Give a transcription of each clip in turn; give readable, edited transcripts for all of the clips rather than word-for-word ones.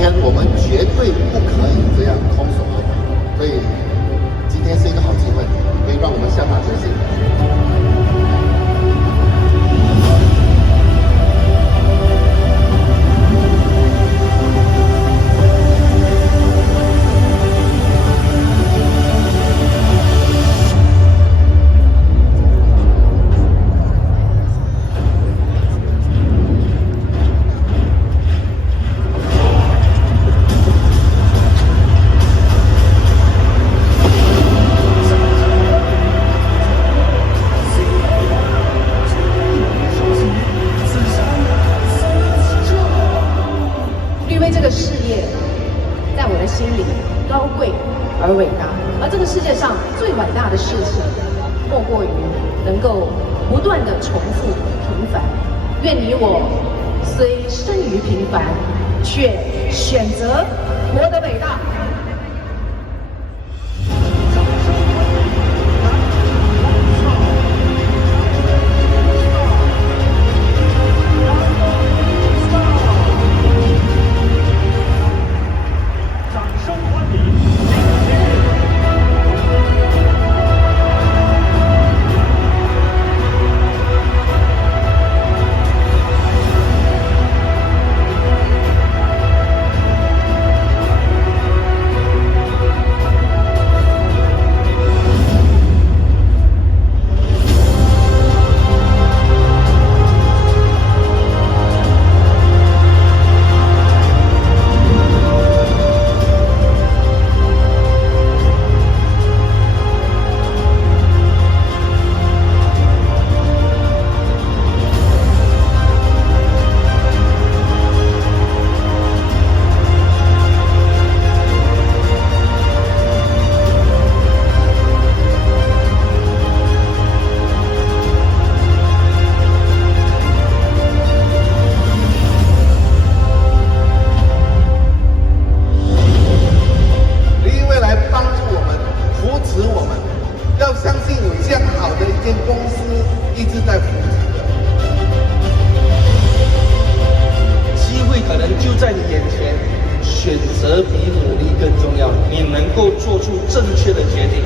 天我们绝对不可以这样空手而回，所以今天是一个好机会，可以让我们下马决心。这个事业在我的心里高贵而伟大，而这个世界上最伟大的事情，莫过于能够不断的重复平凡。愿你我虽生于平凡，却选择活得伟大。一直在扶持的，机会可能就在你眼前，选择比努力更重要。你能够做出正确的决定。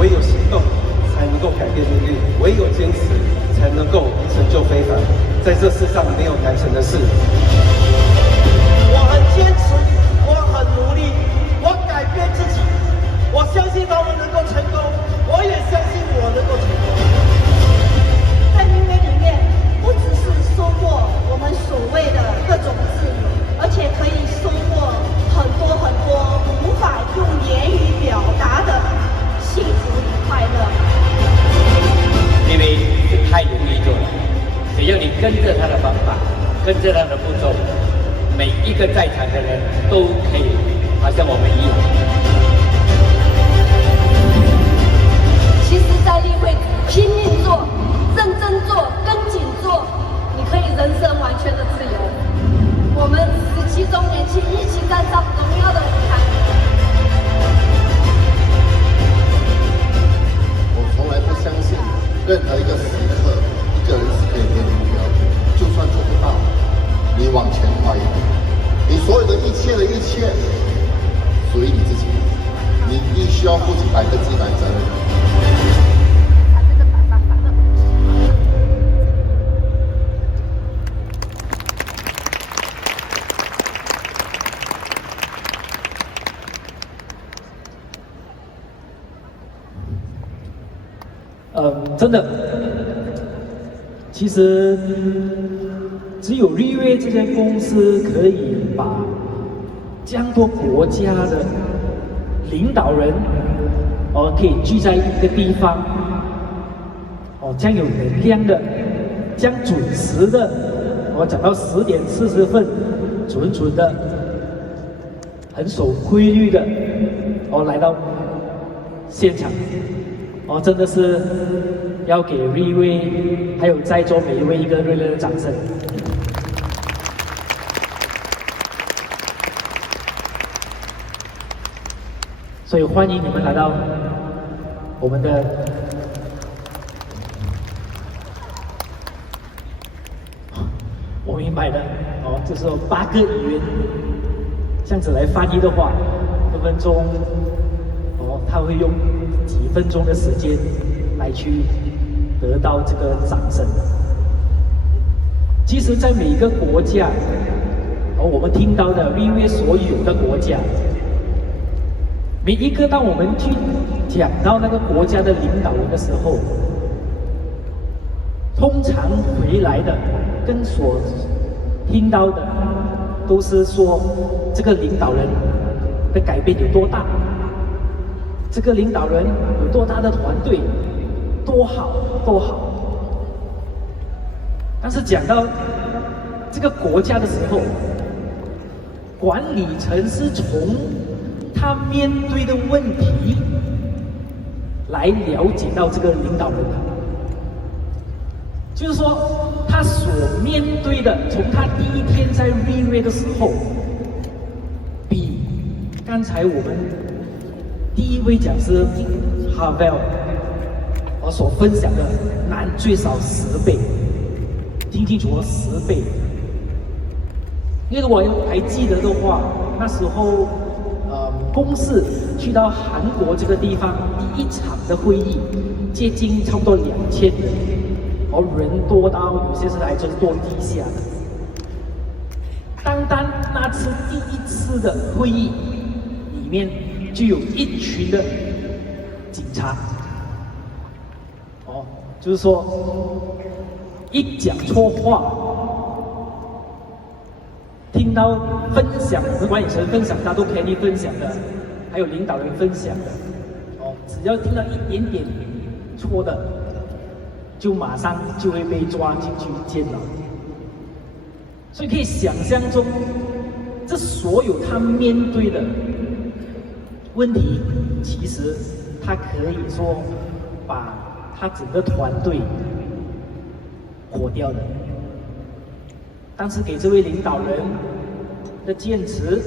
唯有行动才能够改变命运，唯有坚持才能够成就非凡。在这世上没有难成的事。我很坚持，我很努力，我改变自己，我相信他们能够成功，我也相信我能够成功。在音乐里面，不只是收获我们所谓的各种自由，而且可以收获很多很多无法用言语表达的幸福与快乐。因为是太容易做了，只要你跟着他的方法，跟着他的步骤，每一个在场的人都可以，好像我们一样。其实，在例会拼命做、认真做、跟紧做，你可以人生完全的自由。我们17周年庆一起站上荣耀的舞台。我从来不相信任何一个时刻，一个人是可以没有目标的，就算做不到，你往前跨一步，你所有的一切属于你自己，你必须要负起100%责任。真的，其实只有瑞约这间公司可以把这样多国家的领导人可以聚在一个地方，这样有能量的，这样准时的，讲到10点40分，准的，很守规律的，来到现场。真的是要给瑞威还有在座每一位一个热烈的掌声。所以欢迎你们来到我们的明白的哦，就是说8个语言这样子来翻译的话，2分钟哦，他会用几分钟的时间来去得到这个掌声。其实，在每一个国家，我们听到的因为所有的国家，每一个当我们去讲到那个国家的领导人的时候，通常回来的跟所听到的都是说这个领导人的改变有多大，这个领导人有多大的团队，多好多好。但是讲到这个国家的时候，管理层是从他面对的问题来了解到这个领导人的，就是说他所面对的，从他第一天在立位的时候，比刚才我们第一位讲师哈维尔我所分享的难最少10倍，听清楚了，10倍。因为我还记得的话，那时候公司去到韩国这个地方，第一场的会议接近差不多2000人，而人多到有些是还真多地下的。单那次第一次的会议里面，就有一群的警察，就是说一讲错话，听到分享，管理层分享，他都可以分享的，还有领导人分享的，只要听到一点点错的，就马上就会被抓进去监牢。所以可以想象中，这所有他面对的问题，其实他可以说把他整个团队火掉的。但是给这位领导人的坚持，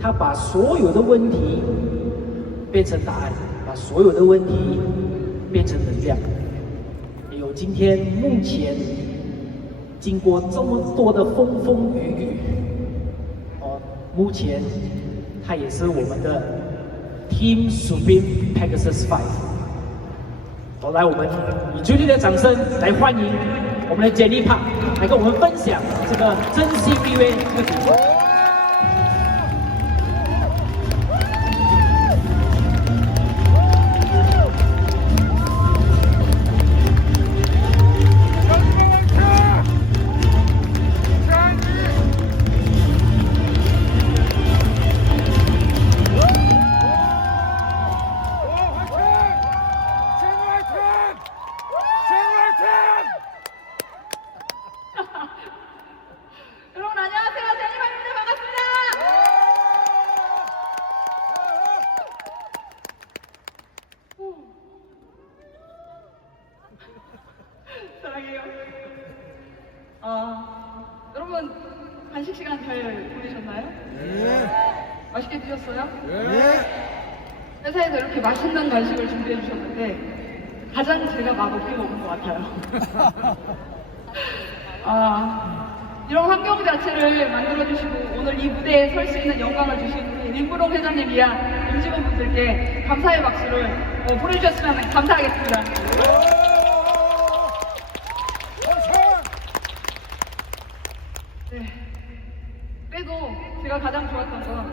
他把所有的问题变成答案，把所有的问题变成能量。有今天目前经过这么多的风风雨雨，目前他也是我们的 Team Supreme Pegasus 5。来，我们以最热烈的掌声来欢迎我们的 Jennifer 来跟我们分享这个真心 VV 这个主题。사랑해요. 여러분 간식 시간 잘 보내셨나요? 네. 맛있게 드셨어요? 네. 회사에서 이렇게 맛있는 간식을 준비해 주셨는데 가장 제가 맛없게 먹은 것 같아요. 이런 환경 자체를 만들어주시고 오늘 이 무대에 설 수 있는 영광을 주신 우리 림브롱 회장님 이하 임직원분들께 감사의 박수를 보내주셨으면 감사하겠습니다. 네. 그래도 제가 가장 좋았던 건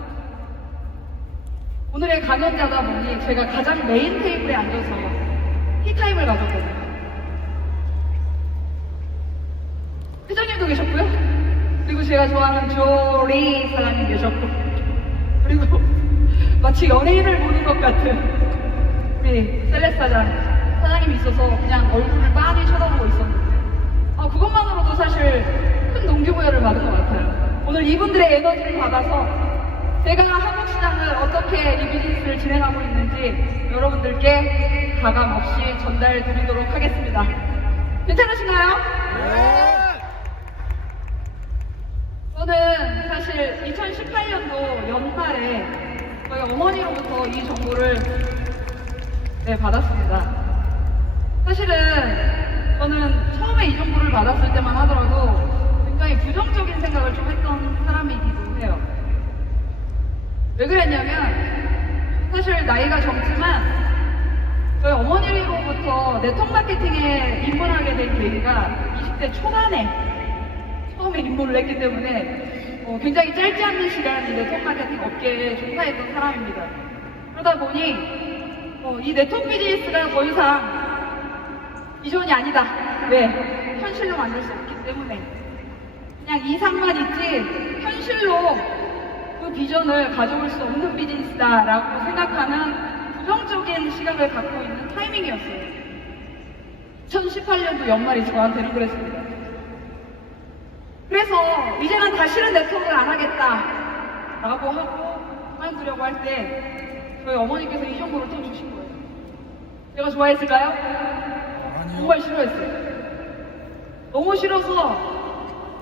오늘의 강연자다 보니 제가 가장 메인 테이블에 앉아서 티타임을 가졌거든요. 회장님도 계셨고요. 그리고 제가 좋아하는 조리 사장님 계셨고, 그리고 마치 연예인을 보는 것 같은 우리 셀레스 사장님이 있어서 그냥 얼굴을 많이 쳐다보고 있었는데 그것만으로도 사실 큰 동기부여를 받은 것 같아요. 오늘 이분들의 에너지를 받아서 제가 한국 시장을 어떻게 이 비즈니스를 진행하고 있는지 여러분들께 가감 없이 전달 드리도록 하겠습니다. 괜찮으신가요? 네! 저는 사실 2018년도 연말에 저희 어머니로부터 이 정보를 받았습니다. 사실은 저는 처음에 이 정보를 받았을 때만 하더라도 굉장히 부정적인 생각을 좀 했던 사람이기도 해요. 왜 그랬냐면 사실 나이가 젊지만 저희 어머니로부터 네트워크 마케팅에 입문하게 된 계기가 20대 초반에 처음에 입문을 했기 때문에 굉장히 짧지 않은 시간 이 네트워크 마케팅 업계에 종사했던 사람입니다. 그러다 보니 이 네트워크 비즈니스가 더 이상 비전이 아니다. 왜? 현실로 만들 수 없기 때문에 그냥 이상만 있지 현실로 그 비전을 가져올 수 없는 비즈니스다라고 생각하는 부정적인 시각을 갖고 있는 타이밍이었어요. 2018년도 연말이 저한테는 그랬습니다. 그래서 이제는 다시는 네트워크를 안 하겠다 라고 하고 그만두려고 할 때 저희 어머니께서 이 정보를 또 주신 거예요. 제가 좋아했을까요? 정말 싫어했어요. 너무 싫어서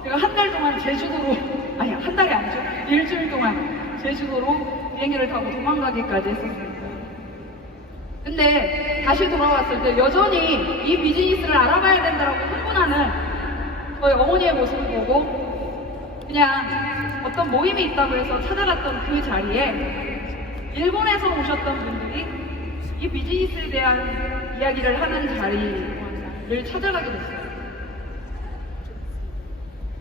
제가 한 달 동안 제주도로, 아니 한 달이 아니죠, 일주일 동안 제주도로 비행기를 타고 도망가기까지 했었어요. 근데 다시 돌아왔을 때 여전히 이 비즈니스를 알아봐야 된다고 흥분하는 저희 어머니의 모습을 보고 그냥 어떤 모임이 있다고 해서 찾아갔던 그 자리에 일본에서 오셨던 분들이 이 비즈니스에 대한 이야기를 하는 자리를 찾아가게 됐어요.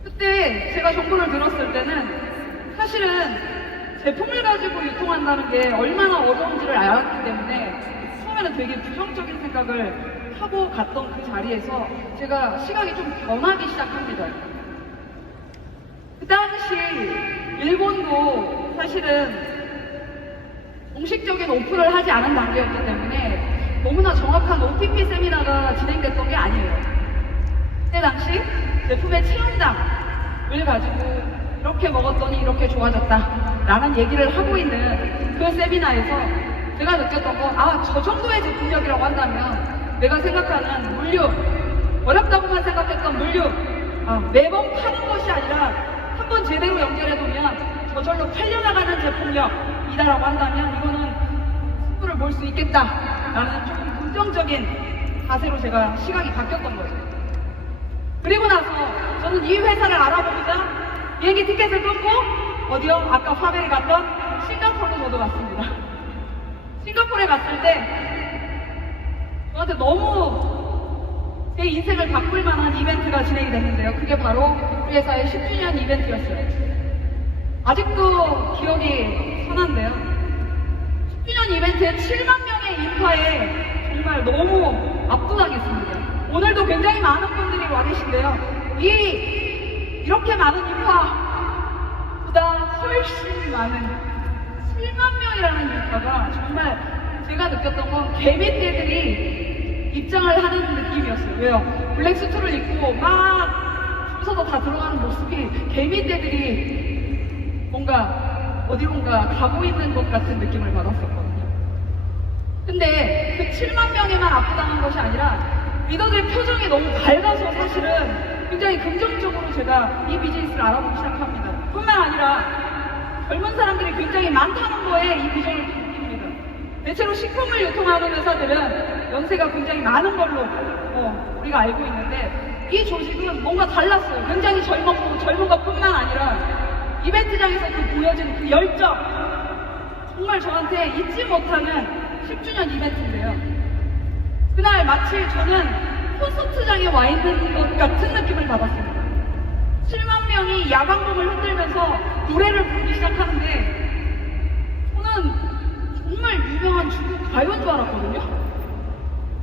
그때 제가 정보를 들었을 때는 사실은 제품을 가지고 유통한다는 게 얼마나 어려운지를 알았기 때문에 처음에는 되게 부정적인 생각을 하고 갔던 그 자리에서 제가 시각이 좀 변하기 시작합니다. 그 당시 일본도 사실은 공식적인 오픈을 하지 않은 단계였기 때문에 너무나 정확한 OPP 세미나가 진행됐던 게 아니에요. 그때 당시 제품의 체험담을 가지고 이렇게 먹었더니 이렇게 좋아졌다 라는 얘기를 하고 있는 그 세미나에서 제가 느꼈던 건 저 정도의 제품력이라고 한다면 내가 생각하는 물류, 어렵다고만 생각했던 물류, 매번 파는 것이 아니라 한번 제대로 연결해두면 저절로 팔려나가는 제품력이다라고 한다면 이거는 승부를 볼 수 있겠다라는 좀 긍정적인 자세로 제가 시각이 바뀌었던 거죠. 그리고 나서 저는 이 회사를 알아보고자 비행기 티켓을 끊고 어디요? 아까 파벨이 갔던 싱가포르로 저도 갔습니다. 싱가포르에 갔을 때 저한테 너무 제 인생을 바꿀 만한 이벤트가 진행이 됐는데요. 그게 바로 우리 회사의 10주년 이벤트였어요. 아직도 기억이 선한데요. 10주년 이벤트에 7만 명의 인파에 정말 너무 압도당했습니다. 오늘도 굉장히 많은 분들이 와 계신데요. 이렇게 많은 인파보다 훨씬 많은 7만 명이라는 인파가 정말 제가 느꼈던 건 개미떼들이 입장을 하는 느낌이었어요. 왜요? 블랙수트를 입고 막 줄서서 다 들어가는 모습이 개미떼들이 뭔가 어디론가 가고 있는 것 같은 느낌을 받았었거든요. 근데 그 7만 명에만 압도당한 것이 아니라 리더들의 표정이 너무 밝아서 사실은 굉장히 긍정적으로 제가 이 비즈니스를 알아보기 시작합니다. 뿐만 아니라 젊은 사람들이 굉장히 많다는 거에 이 비전을 느낍니다. 대체로 식품을 유통하는 회사들은 연세가 굉장히 많은 걸로 우리가 알고 있는데 이 조직은 뭔가 달랐어요. 굉장히 젊었고 젊은 것뿐만 아니라 이벤트장에서 보여지는 그 열정, 정말 저한테 잊지 못하는 10주년 이벤트인데요. 그날 마치 저는 콘서트장에 와 있는 것 같은 느낌을 받았습니다. 7만 명이 야광봉을 흔들면서 노래를 부르기 시작하는데 저는 정말 유명한 중국 가요인 줄 알았거든요.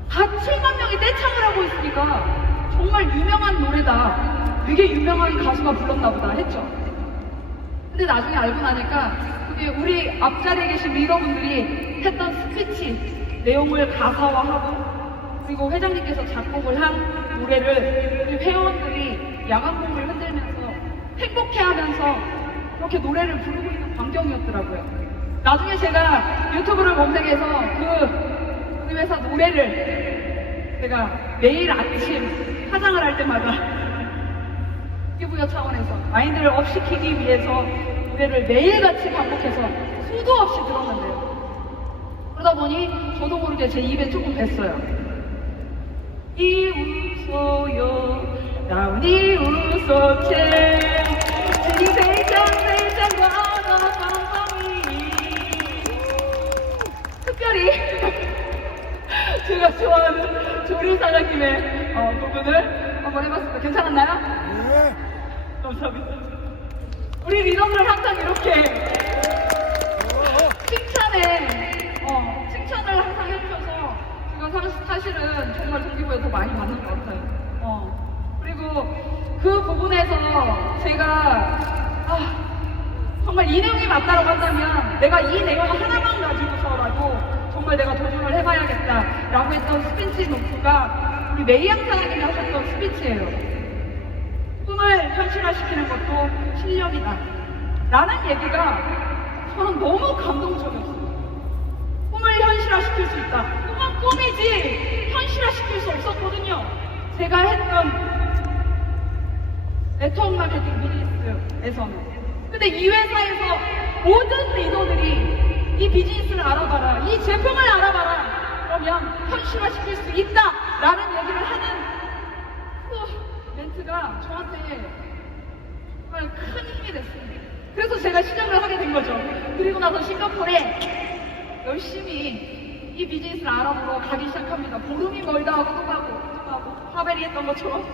다 7만 명이 떼창을 하고 있으니까 정말 유명한 노래다, 되게 유명한 가수가 불렀나 보다 했죠. 근데 나중에 알고 나니까 그게 우리 앞자리에 계신 리더분들이 했던 스피치 내용을 가사화하고 그리고 회장님께서 작곡을 한 노래를 우리 회원들이 야광봉을 흔들면서 행복해하면서 그렇게 노래를 부르고 있는 광경이었더라고요. 나중에 제가 유튜브를 검색해서 우리 회사 노래를 제가 매일 아침 화장을 할 때마다 기부여 차원에서 마인드를 업시키기 위해서 노래를 매일같이 반복해서 수도 없이 들었는데요. 그러다 보니 저도 모르게 제 입에 조금 뱄어요. 이 웃어요 나오니 웃었지 지금 세장 와서 특별히 제가 좋아하는 조리 사장님의 부분을 한번 해봤습니다. 괜찮았나요? 네. 감사합니다. 우리 리더들 항상 이렇게 칭찬을 항상 해주셔서 제가 사실은 정말 동기부여 더 많이 받는 것 같아요. 그리고 그 부분에서 제가 정말 이 내용이 맞다고 한다면 내가 이 내용 하나만 가지고서라도 정말 내가 도전을 해봐야겠다라고 했던 스피치 노트가 우리 메이양 사장님이 하셨던 스피치예요. 꿈을 현실화시키는 것도 실력이다 라는 얘기가 저는 너무 감동적이었어요. 꿈을 현실화시킬 수 있다. 꿈은 꿈이지 현실화시킬 수 없었거든요. 제가 했던 네트워크 마케팅 비즈니스에서는. 근데 이 회사에서 모든 리더들이 이 비즈니스를 알아봐라, 이 제품을 알아봐라, 그러면 현실화시킬 수 있다 라는 얘기를 하는 그 멘트가 저한테 정말 큰 힘이 됐습니다. 그래서 제가 시작을 하게 된 거죠. 그리고 나서 싱가포르에 열심히 이 비즈니스를 알아보러 가기 시작합니다. 보름이 멀다 하고 또 가고 파벨이 했던 것처럼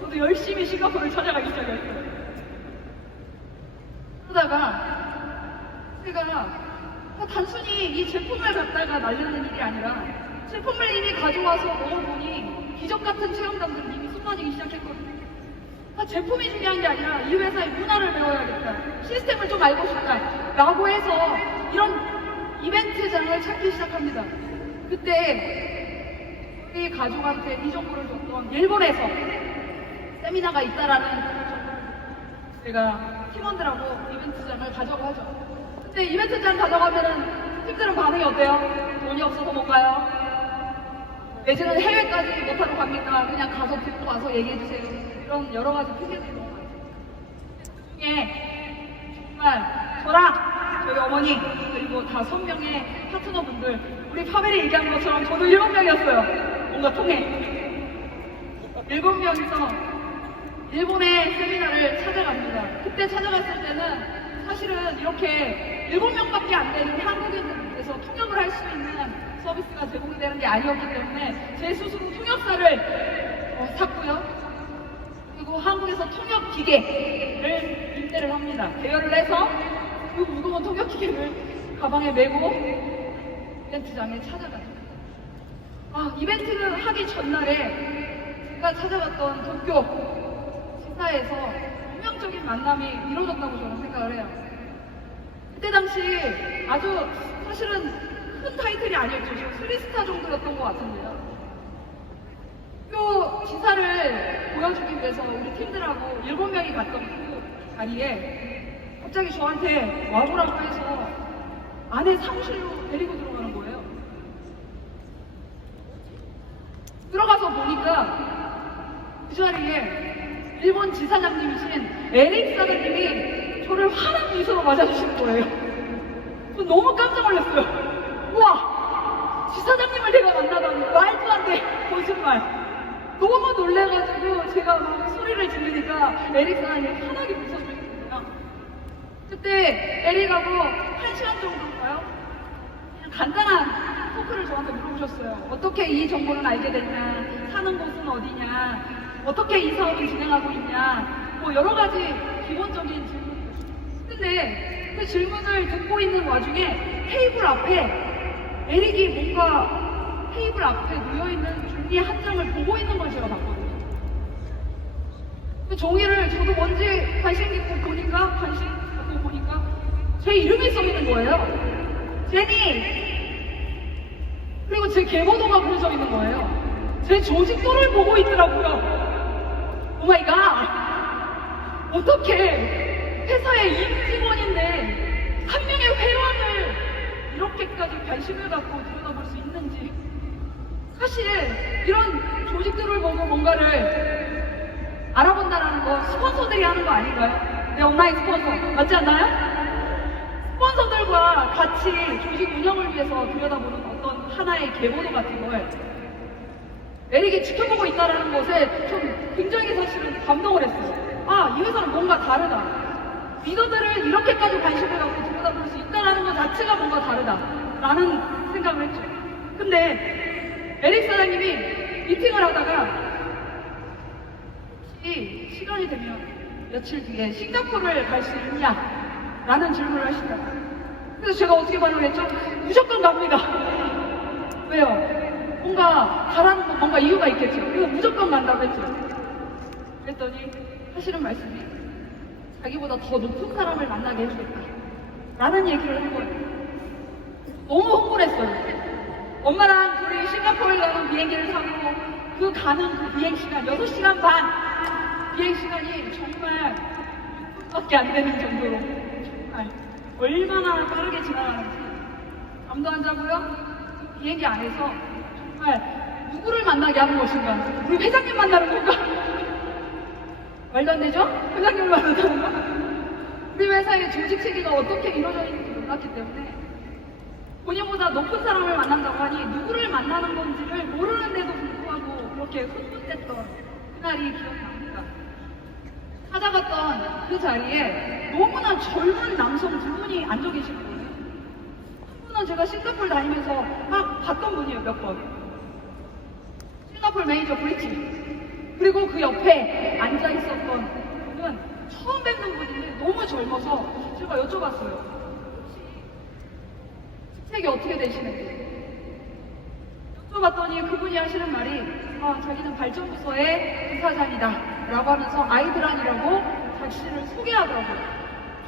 저도 열심히 싱가포르를 찾아가기 시작했어요. 그러다가 제가 단순히 이 제품을 갖다가 날리는 일이 아니라 제품을 이미 가져와서 넣어보니 기적 같은 체험담들이 이미 쏟아지기 시작했거든요. 제품이 중요한 게 아니라 이 회사의 문화를 배워야겠다, 시스템을 좀 알고 싶다 라고 해서 이런 이벤트장을 찾기 시작합니다. 그때 우리 가족한테 이 정보를 줬던 일본에서 세미나가 있다라는 제가 팀원들하고 이벤트장을 가자고 하죠. 근데 이벤트장 가져가면은 팀들은 반응이 어때요? 돈이 없어서 못 가요? 내지는 해외까지 못하러 갑니까? 그냥 가서 듣고 와서 얘기해주세요. 이런 여러 가지 핑계들이 너무 많아요. 그 중에 정말 저랑 저희 어머니 그리고 5명의 파트너분들, 우리 파벨이 얘기한 것처럼 저도 7명이었어요. 뭔가 통해. 7명이서 일본의 세미나를 찾아갑니다. 그때 찾아갔을 때는 사실은 이렇게 7명밖에 안 되는 한국인들에서 통역을 할 수 있는 서비스가 제공이 되는 게 아니었기 때문에 제 스스로 통역사를 샀고요. 그리고 한국에서 통역 기계를 임대를 합니다. 대여를 해서 그 무거운 통역 기계를 가방에 메고 이벤트장에 찾아가죠. 이벤트를 하기 전날에 제가 찾아갔던 도쿄 지사에서 운명적인 만남이 이루어졌다고 저는 생각을 해요. 그때 당시 아주 사실은 큰 타이틀이 아니었죠. 3스타 정도였던 것 같은데요. 또 지사를 보여주기 위해서 우리 팀들하고 7명이 갔던 그 자리에 갑자기 저한테 와보라고 해서 안에 사무실로 데리고 들어가는 거예요. 들어가서 보니까 그 자리에 일본 지사장님이신 에릭 사장님이 저를 환한 미소로 맞아주신 거예요. 너무 깜짝 놀랐어요. 우와! 지사장님을 내가 만나다니 말도 안 돼! 거짓말! 너무 놀래가지고 제가 막 소리를 지르니까 에릭 사장님이 환하게 웃어주셨어요. 그때 에릭하고 1시간 정도인가요? 그냥 간단한 토크를 저한테 물어보셨어요. 어떻게 이 정보를 알게 됐냐? 사는 곳은 어디냐? 어떻게 이 사업을 진행하고 있냐? 뭐 여러 가지 기본적인 질문들. 근데 그 질문을 듣고 있는 와중에 테이블 앞에 에릭이 뭔가 테이블 앞에 놓여있는 종이 한 장을 보고 있는 걸 제가 봤거든요. 그 종이를 저도 뭔지 관심 있고 보니까 제 이름이 써있는 거예요. 제니! 그리고 제 계보도가 그려져 있는 거예요. 제 조직도를 보고 있더라고요. 오마이갓! 어떻게 회사의 임직원인데 한 명의 회원을 이렇게까지 관심을 갖고 들여다볼 수 있는지. 사실 이런 조직들을 보고 뭔가를 알아본다는 거 스폰서들이 하는 거 아닌가요? 네, 온라인 스폰서 맞지 않나요? 스폰서들과 같이 조직 운영을 위해서 들여다보는 어떤 하나의 계보도 같은 걸 에릭이 지켜보고 있다는 것에 좀 굉장히 사실은 감동을 했어요. 아, 이 회사는 뭔가 다르다. 리더들을 이렇게까지 관심을 갖고 들여다볼 수 있다는 것 자체가 뭔가 다르다라는 생각을 했죠. 근데 에릭 사장님이 미팅을 하다가 혹시 시간이 되면 며칠 뒤에 싱가포르를 갈 수 있냐? 라는 질문을 하시더라고요. 그래서 제가 어떻게 반응했죠? 무조건 갑니다. 왜요? 뭔가 가라는 건 뭔가 이유가 있겠죠. 그리고 무조건 간다고 했죠. 그랬더니 하시는 말씀이 자기보다 더 높은 사람을 만나게 해주겠다 라는 얘기를 한 거예요. 너무 흥분했어요. 엄마랑 둘이 싱가포르 가는 비행기를 타고 그 가는 그 비행시간 6시간 반 비행시간이 정말 6분밖에 안 되는 정도로 정말 얼마나 빠르게 지나가는지 잠도 안 자고요. 비행기 안에서 정말 누구를 만나게 하는 것인가? 우리 회장님 만나는 건가? 말도 안 되죠? 회장님을 만난다는 거? 우리 회사의 조직 체계가 어떻게 이루어져 있는지 몰랐기 때문에 본인보다 높은 사람을 만난다고 하니 누구를 만나는 건지를 모르는데도 불구하고 그렇게 흥분됐던 그날이 기억납니다. 찾아갔던 그 자리에 너무나 젊은 남성 두 분이 앉아 계신 거예요. 한 분은 제가 싱가포르 다니면서 막 봤던 분이에요, 몇 번. 싱가포르 매니저 브리치. 그리고 그 옆에 앉아 있었던 분은 처음 뵙는 분인데 너무 젊어서 제가 여쭤봤어요. 직책이 어떻게 되시는지. 여쭤봤더니 그분이 하시는 말이 자기는 발전부서의 부사장이다 라고 하면서 아이드란이라고 자신을 소개하더라고요.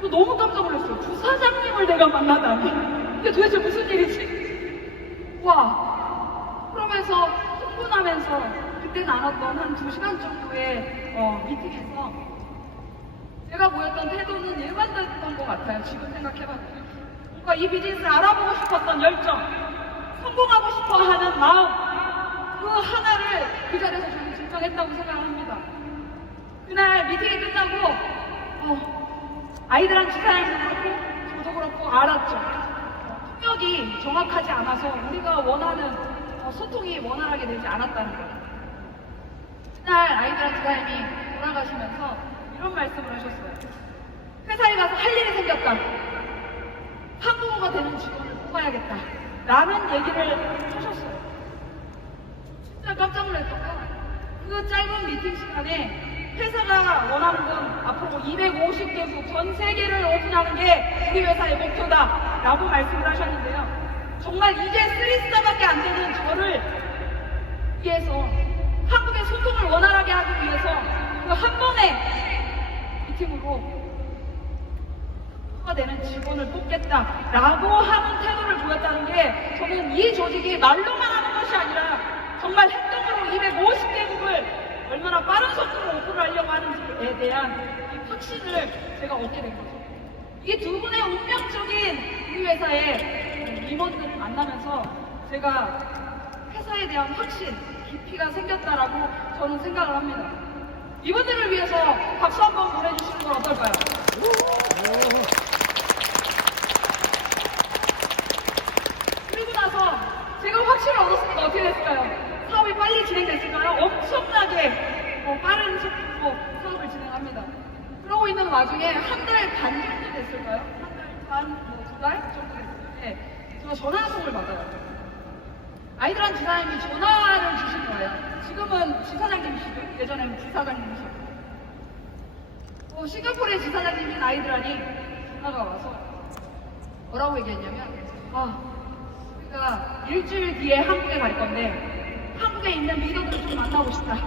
저 너무 깜짝 놀랐어요. 부사장님을 내가 만나다니. 이게 도대체 무슨 일이지? 와. 그러면서 흥분하면서 그때 나눴던 한 2시간 정도의 미팅에서 제가 보였던 태도는 일관됐던 것 같아요. 지금 생각해봤더니. 뭔가 이 비즈니스를 알아보고 싶었던 열정, 성공하고 싶어 하는 마음, 그 하나를 그 자리에서 저는 증명했다고 생각합니다. 그날 미팅이 끝나고 아이들한 지사님도 그렇고 저도 그렇고 알았죠. 통역이 정확하지 않아서 우리가 원하는 소통이 원활하게 되지 않았다는 거예요. 그날 아이들한 지사님이 돌아가시면서 이런 말씀을 하셨어요. 회사에 가서 할 일이 생겼다. 한국어가 되는 직원을 뽑아야겠다. 라는 얘기를 하셨어요. 진짜 깜짝 놀랐던 건 그 짧은 미팅 시간에 회사가 원하는 건 앞으로 250개국 전 세계를 오픈하는 게 우리 회사의 목표다 라고 말씀을 하셨는데요. 정말 이제 3스타밖에 안 되는 저를 위해서 한국의 소통을 원활하게 하기 위해서 그 한 번의 미팅으로 가 되는 직원을 뽑겠다라고 하는 태도를 보였다는 게 저는 이 조직이 말로만 하는 것이 아니라 정말 행동으로 250개국을 얼마나 빠른 속도로 오픈을 하려고 하는지에 대한 이 확신을 제가 얻게 된 거죠. 이 두 분의 운명적인 우리 회사의 임원들을 만나면서 제가 회사에 대한 확신, 깊이가 생겼다라고 저는 생각을 합니다. 이분들을 위해서 박수 한번 보내주시는 건 어떨까요? 그리고 나서 제가 확신을 얻었으니까 어떻게 됐을까요? 사업이 빨리 진행됐을까요? 엄청나게 빠른 속도로 사업을 진행합니다. 그러고 있는 와중에 한 달 반 정도 됐을까요? 한 달 반, 2달 정도 됐을 때 제가 전화 한 통을 받아요. 아이들한 지사님이 전화를 주신 거예요. 지금은 지사장님이시죠. 예전에는 부사장님이셨고. 싱가포르의 지사장님인 아이들한이 전화가 와서 뭐라고 얘기했냐면 우리가 일주일 뒤에 한국에 갈 건데 한국에 있는 리더들을 좀 만나고 싶다.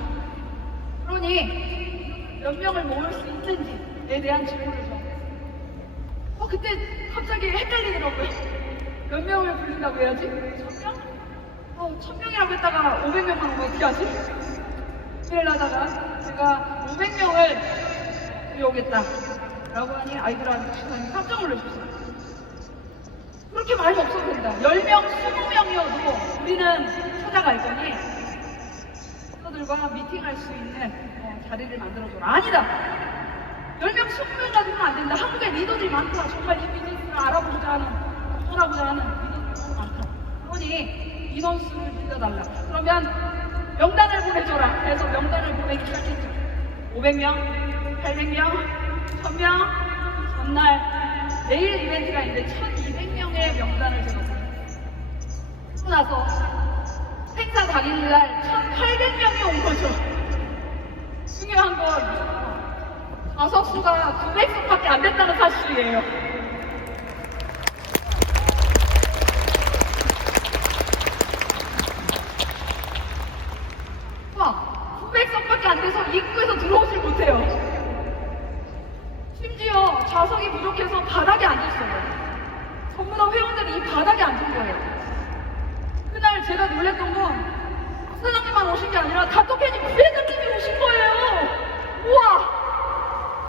그러니 몇 명을 모을 수 있는지에 대한 질문을 저 그때 갑자기 헷갈리더라고요. 몇 명을 불린다고 해야지? 1000명? 1000명이라고 했다가 500명만 오면 어떻게 하지? 이러다가 제가 500명을 들여오겠다 라고 하니 아이들한테 지사님이 깜짝 놀라셨어요. 그렇게 많이 없어도 된다. 10명, 20명이어도 우리는 찾아갈 거니 리더들과 미팅할 수 있는 자리를 만들어줘라. 아니다! 10명, 20명 가지고는 안 된다. 한국에 리더들이 많다. 정말 이 비즈니스를 알아보고자 하는, 도전하고자 하는 리더들이 너무 많다. 그러니 인원수를 늘려달라. 그러면 명단을 보내줘라 해서 명단을 보내기 시작했죠. 500명, 800명, 1000명. 전날 내일 이벤트가 있는데 1200명의 명단을 제가 보냈어요. 그러고 나서 행사 당일날 1800명이 온 거죠. 중요한 건 좌석수가 900석밖에 안 됐다는 사실이에요. 와, 900석밖에 안 돼서 입구에서 들어오질 못해요. 심지어 좌석이 부족해서 바닥에 앉았어요. 전부 다 회원들이 이 바닥에 앉은 거예요. 그날 제가 놀랬던 건 사장님만 오신 게 아니라 다토케니 부회장님이 오신 거예요. 우와!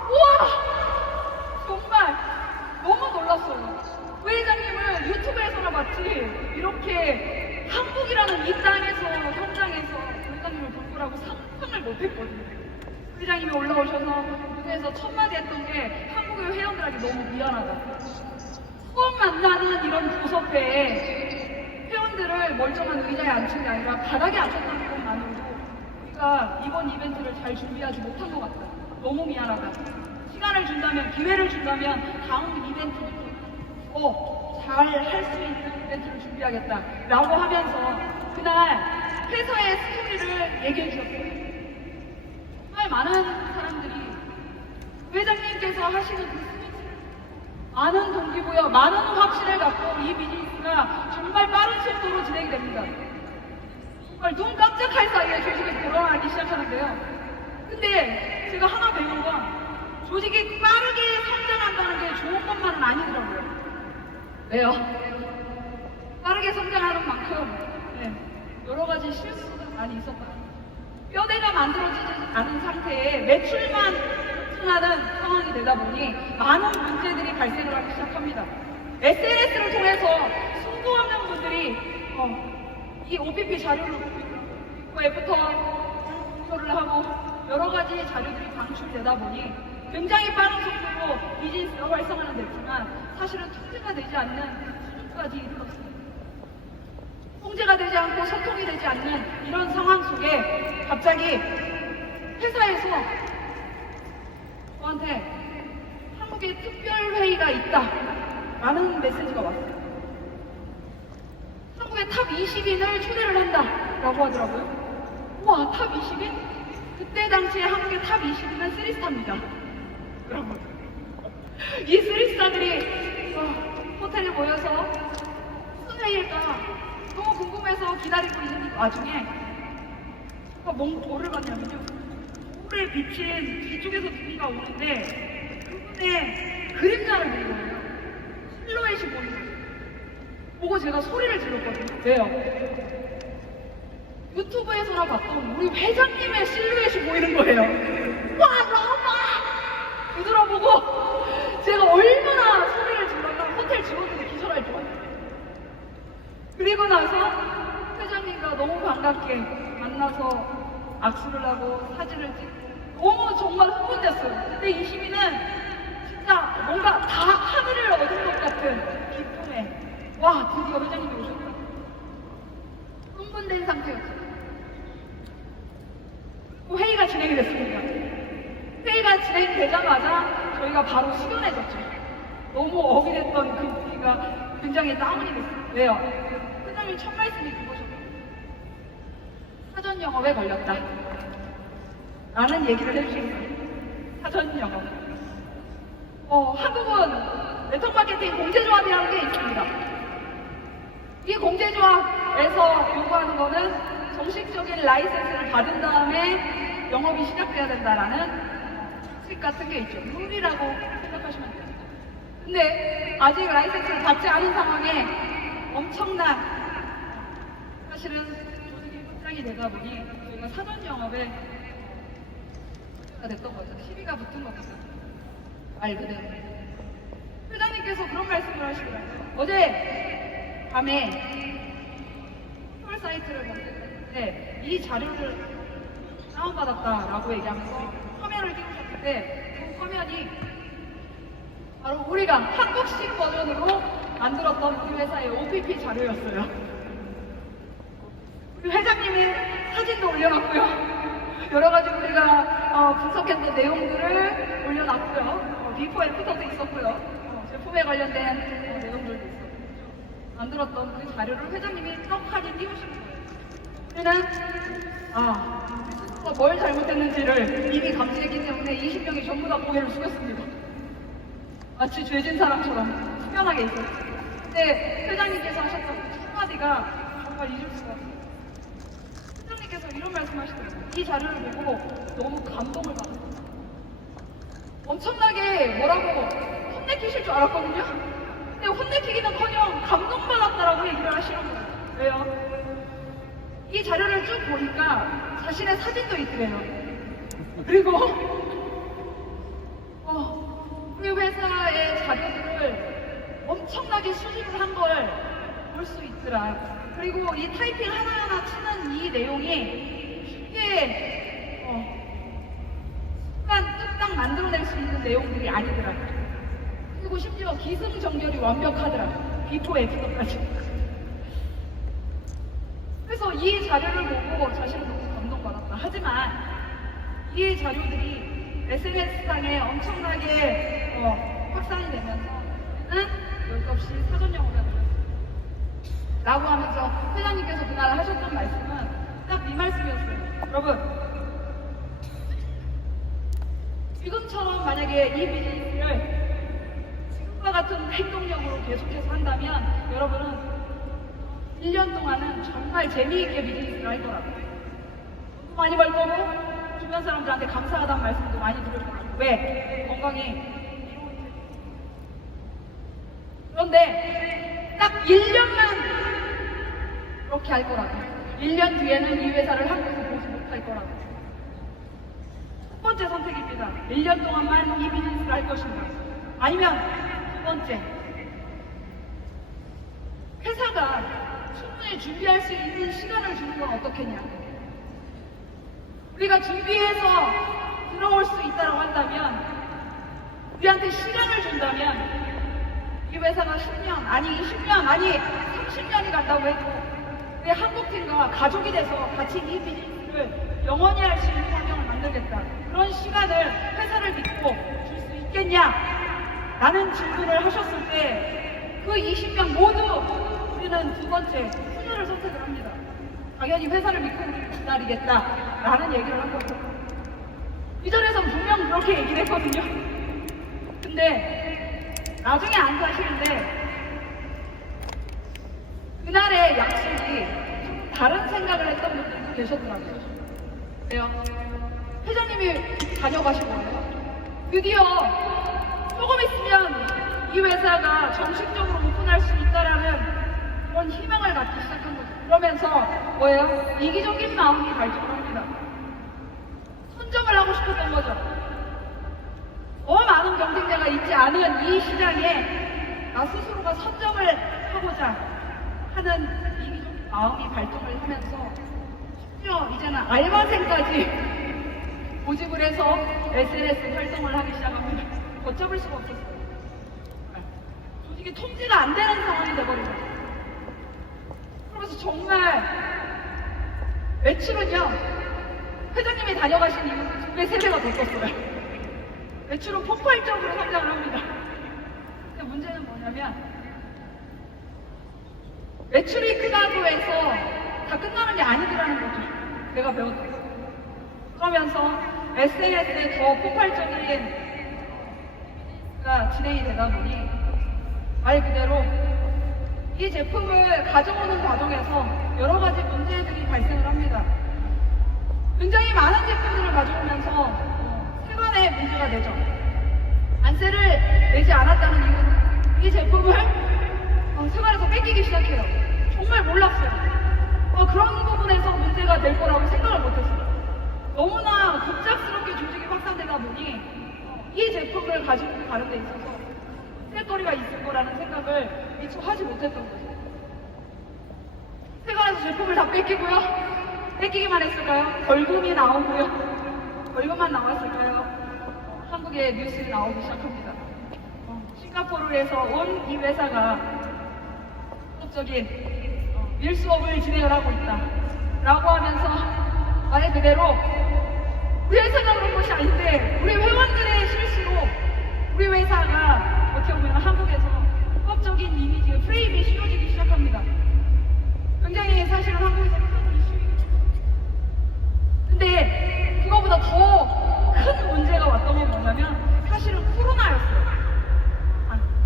우와! 정말 너무 놀랐어요. 부회장님을 유튜브에서나 봤지 이렇게 한국이라는 이 땅에서 현장에서 부회장님을 볼 거라고 상상을 못했거든요. 부회장님이 올라오셔서 무대에서 첫 마디 했던 게 한국의 회원들에게 너무 미안하다. 처음 만나는 이런 부서회에 회원들을 멀쩡한 의자에 앉힌 게 아니라 바닥에 앉혔다는 것만으로도 우리가 이번 이벤트를 잘 준비하지 못한 것 같다. 너무 미안하다. 시간을 준다면, 기회를 준다면 다음 이벤트도 잘 할 수 있는 이벤트를 준비하겠다 라고 하면서 그날 회사의 스토리를 얘기해 주셨어요. 정말 많은 사람들이 회장님께서 하시는 그 많은 동기부여, 많은 확신을 갖고 이 비즈니스가 정말 빠른 속도로 진행이 됩니다. 정말 눈 깜짝할 사이에 조직이 돌아가기 시작하는데요. 근데 제가 하나 배운 건 조직이 빠르게 성장한다는 게 좋은 것만은 아니더라고요. 왜요? 빠르게 성장하는 만큼 여러 가지 실수가 많이 있었다. 뼈대가 만들어지지 않은 상태에 매출만 하는 상황이 되다 보니 많은 문제들이 발생을 하기 시작합니다. SNS를 통해서 수도 없는 분들이 이 OPP 자료를 보고 있고 애프터 공표를 하고 여러 가지 자료들이 방출되다 보니 굉장히 빠른 속도로 비즈니스가 활성화는 됐지만 사실은 통제가 되지 않는 수준까지 이르렀습니다. 통제가 되지 않고 소통이 되지 않는 이런 상황 속에 갑자기 회사에서 저한테 한국에 특별회의가 있다 라는 메시지가 왔어요. 한국의 탑 20인을 초대를 한다 라고 하더라고요. 우와, 탑 20인? 그때 당시에 한국의 탑 20인은 3스타입니다. 여러분, 이 3스타들이 호텔에 모여서 무슨 회의일까 너무 궁금해서 기다리고 있는 와중에 뭐를 봤냐면요, 물에 비친 뒤쪽에서 누군가 오는데 그분의 그림자를 본 거예요. 실루엣이 보이는 거예요. 보고 제가 소리를 질렀거든요. 왜요? 유튜브에서나 봤던 우리 회장님의 실루엣이 보이는 거예요. 와, 너무 뒤돌아보고 제가 얼마나 소리를 질렀나 호텔 직원들이 기절할 줄 알아요. 그리고 나서 회장님과 너무 반갑게 만나서 악수를 하고 사진을 찍고 너무 정말 흥분됐어요. 근데 이 시민은 진짜 뭔가 다 하늘을 얻은 것 같은 기쁨에 와, 드디어 회장님이 오셨다. 흥분된 상태였죠. 회의가 진행이 됐습니다. 회의가 진행되자마자 저희가 바로 숙연해졌죠. 너무 어기됐던 그 분위기가 굉장히 다운이 됐어요. 왜요? 회장님 첫 말씀이 그거셨거든요. 사전 영업에 걸렸다 라는 얘기를 해주셨어요. 사전 영업. 한국은 네트워크 공제조합이라는 게 있습니다. 이 공제조합에서 요구하는 거는 정식적인 라이센스를 받은 다음에 영업이 시작돼야 된다라는 규칙 같은 게 있죠. 룰이라고 생각하시면 돼요. 근데 아직 라이센스를 받지 않은 상황에 엄청난 사실은 조직이 확장이 되다 보니 저희가 사전 영업에 문제가 됐던 거죠. 시비가 붙은 겁니다. 말 그대로. 회장님께서 그런 말씀을 하시더라고요. 어제 밤에 폴 사이트를 봤는데 이 자료를 다운받았다라고 얘기하면서 화면을 띄우셨는데 그 화면이 바로 우리가 한국식 버전으로 만들었던 우리 회사의 OPP 자료였어요. 우리 회장님의 사진도 올려 올려놨고요. 여러 가지 우리가 분석했던 내용들을 올려놨고요. 비포 애프터도 있었고요. 제품에 관련된 내용들도 있었고요. 만들었던 그 자료를 회장님이 떡하니 띄우신 거예요. 우리는 뭘 잘못했는지를 이미 감지했기 때문에 20명이 전부 다 고개를 숙였습니다. 마치 죄진 사람처럼 숙연하게 있었어요. 근데 회장님께서 하셨던 그 한마디가 정말 잊을 수가 없어요. 회장님께서 이런 말씀하시더라고요. 이 자료를 보고 너무 감동을 받았어요. 엄청나게 뭐라고 혼내키실 줄 알았거든요. 근데 혼내키기는커녕 감동받았다라고 얘기를 하시는 거예요. 왜요? 이 자료를 쭉 보니까 자신의 사진도 있더래요. 그리고 우리 회사의 자료들을 엄청나게 수집을 한 걸 볼 수 있더라. 그리고 이 타이핑 하나하나 치는 이 내용이 쉽게 순간 뚝딱 만들어낼 수 있는 내용들이 아니더라고요. 그리고 심지어 기승전결이 완벽하더라고요. 비포 애프터까지. 그래서 이 자료를 보고 자신은 너무 감동받았다. 하지만 이 자료들이 SNS상에 엄청나게 확산이 되면서는 여유 없이 사전 영어가 되었습니다. 라고 하면서 회장님께서 그날 하셨던 말씀은 딱 이 말씀이었어요. 여러분, 지금처럼 만약에 이 비즈니스를 지금과 같은 행동력으로 계속해서 한다면 여러분은 1년 동안은 정말 재미있게 비즈니스를 할 거라고요. 돈도 많이 벌 거고 주변 사람들한테 감사하다는 말씀도 많이 들을 거라고. 왜? 건강이 그런데 딱 1년만 그렇게 할 거라고. 1년 뒤에는 이 회사를 한국에서 보지 못할 거라고. 첫 번째 선택입니다. 1년 동안만 이 비즈니스를 할 것인가. 아니면 두 번째, 회사가 충분히 준비할 수 있는 시간을 주는 건 어떻겠냐. 우리가 준비해서 들어올 수 있다고 한다면, 우리한테 시간을 준다면 이 회사가 10년, 아니 20년, 아니 30년이 간다고 해도 우리 한국팀과 가족이 돼서 같이 이 비즈니스를 영원히 할 수 있는 환경을 만들겠다. 그런 시간을 회사를 믿고 줄 수 있겠냐? 라는 질문을 하셨을 때 그 20명 모두 우리는 두 번째, 후자를 선택을 합니다. 당연히 회사를 믿고 우리를 기다리겠다. 라는 얘기를 한 거죠. 이전에선 분명 그렇게 얘기를 했거든요. 근데 나중에 안 사실인데 그날의 약속이 좀 다른 생각을 했던 분들도 계셨더라고요. 왜요? 회장님이 다녀가신 거예요. 드디어 조금 있으면 이 회사가 정식적으로 오픈할 수 있다라는 그런 희망을 갖기 시작한 거죠. 그러면서 뭐예요? 이기적인 마음이 발동을 합니다. 선점을 하고 싶었던 거죠. 더 많은 경쟁자가 있지 않은 이 시장에 나 스스로가 선점을 하고자 하는 이기적인 마음이 발동을 하면서 심지어 이제는 알바생까지 모집을 해서 SNS 활동을 하기 시작합니다. 걷잡을 수가 없었어요. 조직이 통제가 안 되는 상황이 돼버린 거죠. 그러면서 정말 매출은요, 회장님이 다녀가신 이후 2배, 3배가 더 떴어요. 매출은 폭발적으로 성장을 합니다. 근데 문제는 뭐냐면 매출이 크다고 해서 다 끝나는 게 아니더라는 거죠. 내가 배웠던 거. 그러면서 SNS에 더 폭발적인 가 진행이 되다 보니 말 그대로 이 제품을 가져오는 과정에서 여러 가지 문제들이 발생을 합니다. 굉장히 많은 제품들을 가져오면서 세관의 문제가 되죠. 안세를 내지 않았다는 이유는 이 제품을 세관에서 뺏기기 시작해요. 정말 몰랐어요. 그런 부분에서 문제가 될 거라고 생각을 못했어요. 너무나 급작스럽게 조직이 확산되다 보니 이 제품을 가지고 가는 데 있어서 문제거리가 있을 거라는 생각을 미처 하지 못했던 거죠. 세관에서 제품을 다 뺏기고요. 뺏기기만 했을까요? 벌금이 나오고요. 벌금만 나왔을까요? 한국의 뉴스에 나오기 시작합니다. 싱가포르에서 온 이 회사가 적인 밀수업을 진행을 하고 있다 라고 하면서 말 그대로 우리 회사가 그런 것이 아닌데 우리 회원들의 실수로 우리 회사가 어떻게 보면 한국에서 법적인 이미지, 프레임이 씌워지기 시작합니다. 굉장히 사실은 한국에서 큰 이슈이고 근데 그거보다 더 큰 문제가 왔던 건 뭐냐면 사실은 코로나였어요.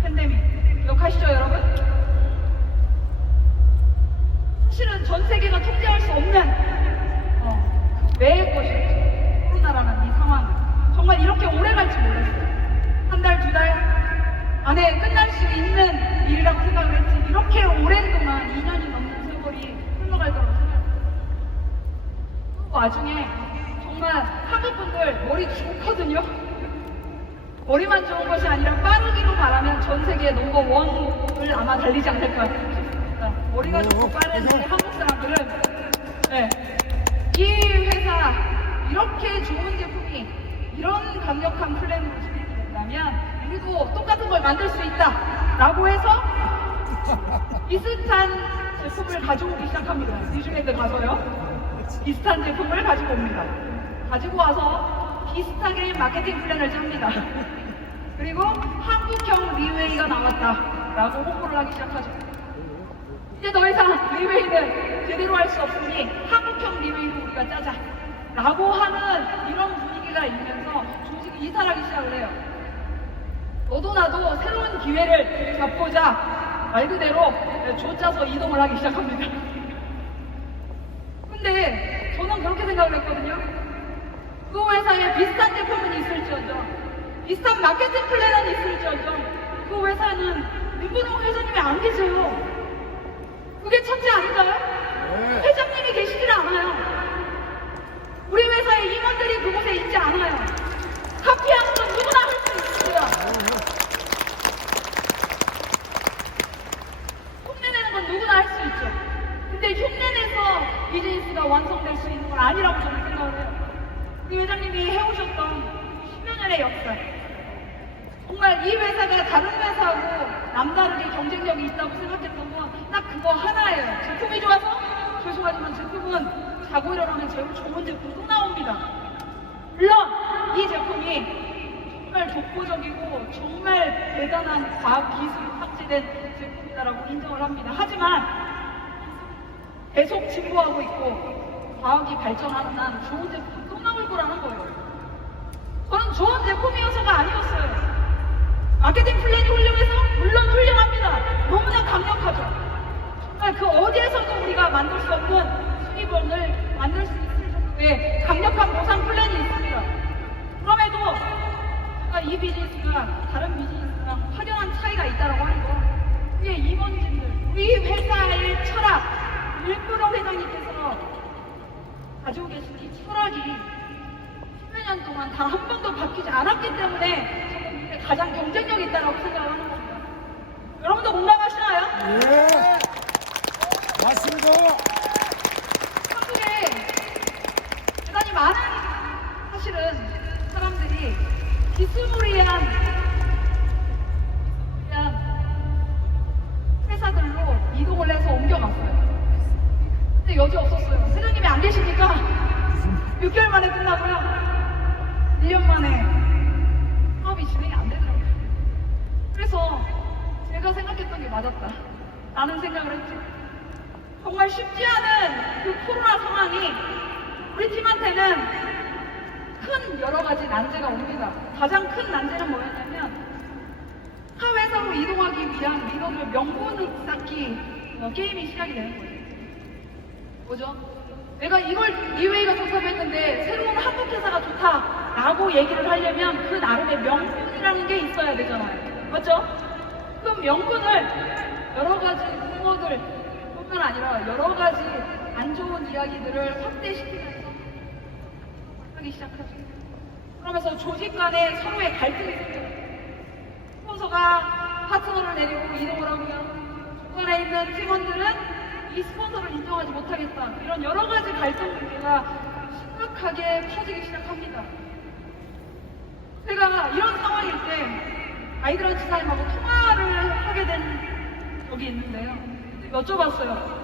팬데믹 기억하시죠 여러분? 사실은 전 세계가 통제할 수 없는 외의 것이었죠. 코로나라는 이 상황은 정말 이렇게 오래 갈지 몰랐어요. 한 달, 두 달 안에 끝날 수 있는 일이라고 생각을 했지 이렇게 오랜 동안 2년이 넘는 세월이 흘러갈 거라고 생각했어요. 그 와중에 정말 한국 분들 머리 좋거든요. 머리만 좋은 것이 아니라 빠르기로 말하면 전 세계 넘버 원을 아마 달리지 않을까 싶습니다. 머리가 좋고 빠른 우리 한국 사람들은 이 회사 이렇게 좋은 제품이 이런 강력한 플랜으로 진행이 된다면 우리도 똑같은 걸 만들 수 있다 라고 해서 비슷한 제품을 가져오기 시작합니다. 뉴질랜드 가서요. 비슷한 제품을 가지고 옵니다. 가지고 와서 비슷하게 마케팅 플랜을 짭니다. 그리고 한국형 리웨이가 나왔다 라고 홍보를 하기 시작하죠. 이제 더 이상 리웨이는 제대로 할 수 없으니 한국형 리웨이로 우리가 짜자 라고 하는 이런 분위기가 있면서 조직이 이탈하기 시작을 해요. 너도 나도 새로운 기회를 잡고자 말 그대로 조짜서 이동을 하기 시작합니다. 근데 저는 그렇게 생각을 했거든요. 그 회사에 비슷한 제품은 있을지언정 비슷한 마케팅 플랜은 있을지언정 그 회사는 윤근홍 회장님이 안 계세요. 그게 천재 아닌가요? 회장님이 계시질 않아요. 우리 회사의 임원들이 그곳에 있지 않아요. 카피하는 건 누구나 할 수 있습니다. 흉내내는 건 누구나 할 수 있죠. 근데 흉내내서 비즈니스가 완성될 수 있는 건 아니라고 저는 생각을 해요. 우리 회장님이 해오셨던 10여 년의 역사 정말 이 회사가 다른 회사하고 남다르게 경쟁력이 있다고 생각했던 건 딱 그거 하나예요. 제품이 좋아서? 죄송하지만 제품은 자고 일어나면 제일 좋은 제품도 나옵니다. 물론 이 제품이 정말 독보적이고 정말 대단한 과학 기술이 탑재된 제품이다라고 인정을 합니다. 하지만 계속 진보하고 있고 과학이 발전하는 한 좋은 제품이 또 나올 거라는 거예요. 저는 좋은 제품이어서가 아니었어요. 마케팅 플랜이 훌륭해서? 물론 훌륭합니다. 너무나 강력하죠. 정말 그 어디에서도 우리가 만들 수 없는 수입원을 만들 수 있을 정도의 강력한 보상 플랜이 있습니다. 그럼에도 제가 이 비즈니스가 다른 비즈니스랑 확연한 차이가 있다고 하는 건 그게 임원진들, 우리 회사의 철학, 윤근홍 회장님께서 가지고 계신 이 철학이 10여 년 동안 단 한 번도 바뀌지 않았기 때문에 저는 이게 가장 경쟁력이 있다고 생각을 하는 겁니다. 여러분도 공감하시나요? 예! 맞습니다! 한국에 대단히 많은 사실은 사람들이 비스무리한 회사들로 이동을 해서 옮겨갔어요. 근데 여지 없었어요. 회장님이 안 계시니까 6개월 만에 끝나고요. 1년 만에 사업이 진행이 안 되더라고요. 그래서 제가 생각했던 게 맞았다 라는 생각을 했죠. 정말 쉽지 않은 그 코로나 상황이 우리 팀한테는 큰 여러 가지 난제가 옵니다. 가장 큰 난제는 뭐였냐면 타 회사로 이동하기 위한 리더들 명분 쌓기 게임이 시작이 되는 거예요. 뭐죠? 내가 이걸 리웨이가 좋다고 했는데 새로운 한국 회사가 좋다라고 얘기를 하려면 그 나름의 명분이라는 게 있어야 되잖아요. 맞죠? 그 명분을 여러 가지 루머들 뿐만 아니라 여러 가지 안 좋은 이야기들을 확대시키면서 하기 시작하죠. 그러면서 조직 간에 서로의 갈등이 생겨요. 스폰서가 파트너를 내리고 이동을 하고요. 중간에 있는 팀원들은 이 스폰서를 인정하지 못하겠다. 이런 여러 가지 갈등 문제가 심각하게 커지기 시작합니다. 제가 이런 상황일 때 아이드라 지사님하고 통화를 하게 된 적이 있는데요. 여쭤봤어요.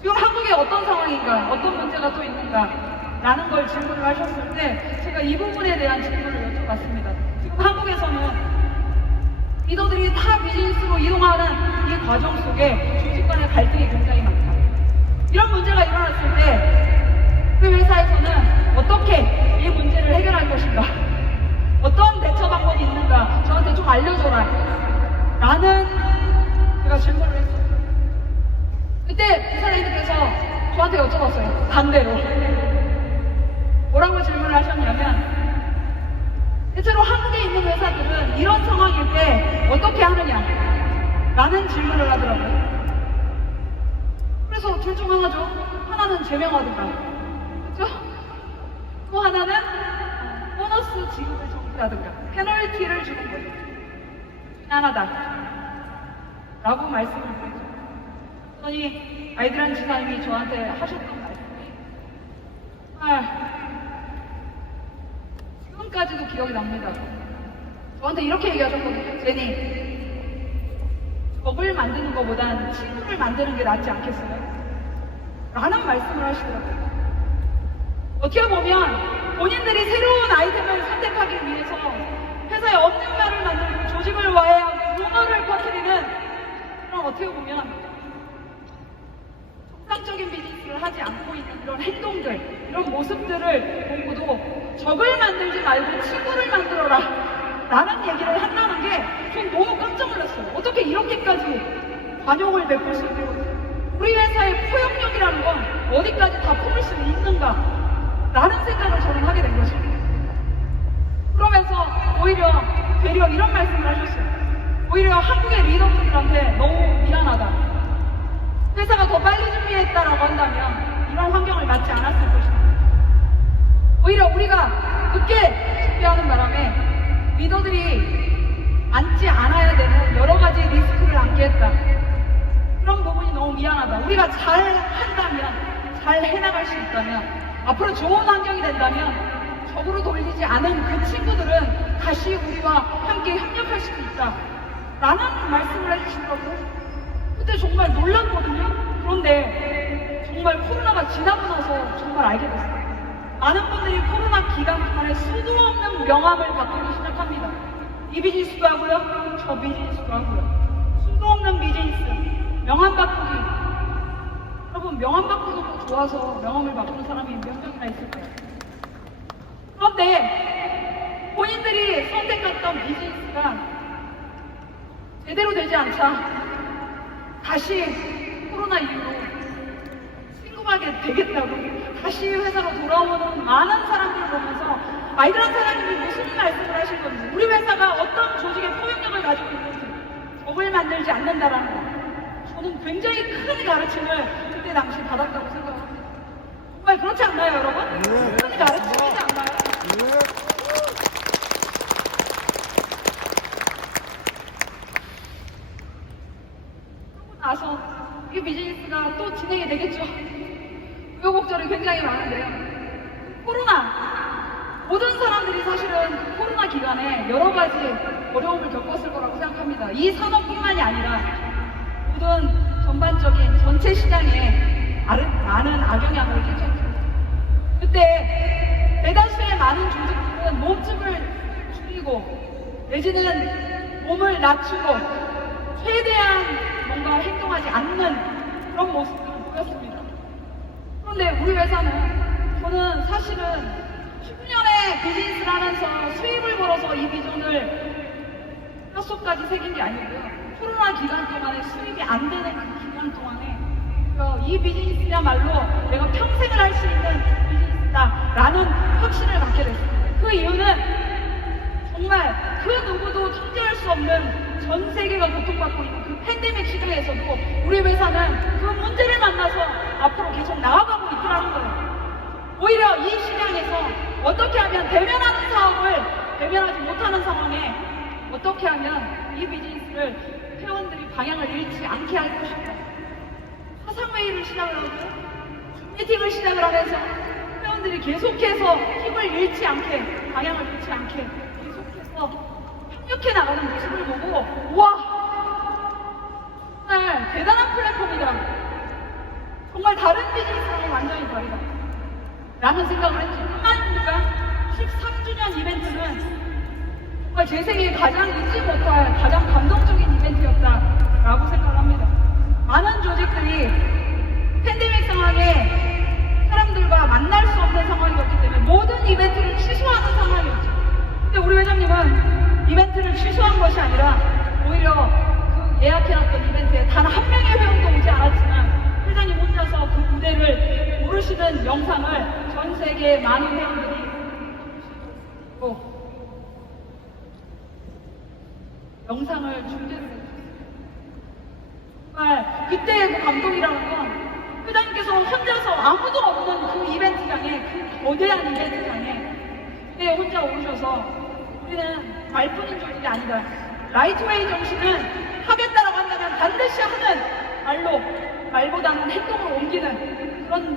지금 한국에 어떤 상황인가? 어떤 문제가 또 있는가? 라는 걸 질문을 하셨을 때 제가 이 부분에 대한 질문을 여쭤봤습니다. 지금 한국에서는 리더들이 타 비즈니스로 이동하는 이 과정 속에 조직 간의 갈등이 굉장히 많다. 이런 문제가 일어났을 때 우리 회사에서는 어떻게 이 문제를 해결할 것인가? 어떤 대처 방법이 있는가? 저한테 좀 알려줘라. 라는 제가 질문을 했어요. 그때 부사장님께서 저한테 여쭤봤어요. 반대로. 뭐라고 질문을 하셨냐면 대체로 한국에 있는 회사들은 이런 상황일 때 어떻게 하느냐? 라는 질문을 하더라고요. 그래서 둘 중 하나죠. 하나는 제명하든가. 그렇죠? 또 하나는 보너스 지급을 정지하든가. 페널티를 주는 거예요. 하나다. 라고 말씀을 드렸죠. 그러니 아이드란 지사님이 저한테 하셨던 말씀이 지금까지도 기억이 납니다. 저한테 이렇게 얘기하셨거든요. 제니, 적을 만드는 것보단 친구를 만드는 게 낫지 않겠어요? 라는 말씀을 하시더라고요. 어떻게 보면 본인들이 새로운 아이템을 선택하기 위해서 회사에 없는 말을 만들고 조직을 와해하고 루머를 퍼뜨리는 그런 어떻게 보면 정상적인 비즈니스를 하지 않고 있는 이런 행동들, 이런 모습들을 보고도 적을 만들지 말고 친구를 만들어라 라는 얘기를 한다는 게 전 너무 깜짝 놀랐어요. 어떻게 이렇게까지 관용을 베풀 수 있는 우리 회사의 포용력이라는 건 어디까지 다 품을 수 있는가 라는 생각을 저는 하게 된 거죠. 그러면서 오히려 되려 이런 말씀을 하셨어요. 오히려 한국의 리더분들한테 너무 미안하다. 회사가 더 빨리 준비했다라고 한다면 이런 환경을 맞지 않았을 것이다. 오히려 우리가 늦게 준비하는 바람에 리더들이 안지 않아야 되는 여러 가지 리스크를 안게 했다. 그런 부분이 너무 미안하다. 우리가 잘 한다면, 잘 해나갈 수 있다면, 앞으로 좋은 환경이 된다면 적으로 돌리지 않은 그 친구들은 다시 우리와 함께 협력할 수도 있다. 라는 말씀을 해주시더라고요. 그때 정말 놀랐거든요. 그런데 정말 코로나가 지나고 나서 정말 알게 됐어요. 많은 분들이 코로나 기간 동안에 수도 없는 명함을 바꾸기 시작합니다. 이 비즈니스도 하고요, 저 비즈니스도 하고요. 수도 없는 비즈니스, 명함 바꾸기. 여러분, 명함 바꾸기도 좋아서 명함을 바꾸는 사람이 몇 명이나 있을까요? 그런데 본인들이 선택했던 비즈니스가 제대로 되지 않자 다시 코로나 이후로 신고하게 되겠다고 다시 회사로 돌아오는 많은 사람들을 보면서 아이들한 사람들이 무슨 말씀을 하실 건지, 우리 회사가 어떤 조직의 포용력을 가지고 있는지, 적을 만들지 않는다라는 거, 저는 굉장히 큰 가르침을 그때 당시 받았다고 생각합니다. 정말 그렇지 않나요, 여러분? 큰 가르침이지 않나요? 그러고 나서 이 비즈니스가 또 진행이 되겠죠. 우여곡절이 굉장히 많은데요. 코로나, 모든 사람들이 사실은 코로나 기간에 여러 가지 어려움을 겪었을 거라고 생각합니다. 이 산업뿐만이 아니라 모든 전반적인 전체 시장에 많은 악영향을 끼쳤죠. 그때 대다수의 많은 조직들은 몸집을 줄이고 내지는 몸을 낮추고 최대한 뭔가 행동하지 않는 그런 모습들을 보였습니다. 그런데 우리 회사는, 저는 사실은 10년의 비즈니스를 하면서 수입을 벌어서 이 비전을 뼛속까지 새긴 게 아니고요. 코로나 기간 동안에 수입이 안 되는 그 기간 동안에 이 비즈니스야말로 내가 평생을 할 수 있는 비즈니스다라는 확신을 갖게 됐습니다. 그 이유는 정말 그 누구도 통제할 수 없는 전 세계가 고통받고 있는 그 팬데믹 시대에서도 우리 회사는 그 문제를 만나서 앞으로 계속 나아가고 있더라는 거예요. 오히려 이 시장에서 어떻게 하면 대면하는 사업을 대면하지 못하는 상황에 어떻게 하면 이 비즈니스를 회원들이 방향을 잃지 않게 할 것인가. 화상회의를 시작을 하고 미팅을 시작을 하면서 회원들이 계속해서 힘을 잃지 않게, 방향을 잃지 않게 계속해서 협력해 나가는 모습을 보고 우와! 정말 대단한 플랫폼이다. 정말 다른 비즈니스랑은 완전히 다르다. 라는 생각을 했죠. 뿐만입니까? 13주년 이벤트는 정말 제 생에 가장 잊지 못할 가장 감동적인 이벤트였다라고 생각합니다. 많은 조직들이 팬데믹 상황에 사람들과 만날 수 없는 상황이었기 때문에 모든 이벤트를 취소하는 상황이었죠. 근데 우리 회장님은 이벤트를 취소한 것이 아니라 오히려 그 예약해놨던 이벤트에 단 한 명의 회원도 오지 않았지만 회장님 혼자서 그 무대를 오르시는 영상을 전 세계 많은 회원들이 영상을 중계를 해주셨어요. 정말 그때의 그 감동이라는 건 회장님께서 혼자서 아무도 없는 그 이벤트장에, 그 거대한 이벤트장에 그때 혼자 오르셔서 우리는 말뿐인 조직이 아니다. 라이트웨이 정신은 하겠다라고 한다면 반드시 하는 말보다는 행동으로 옮기는 그런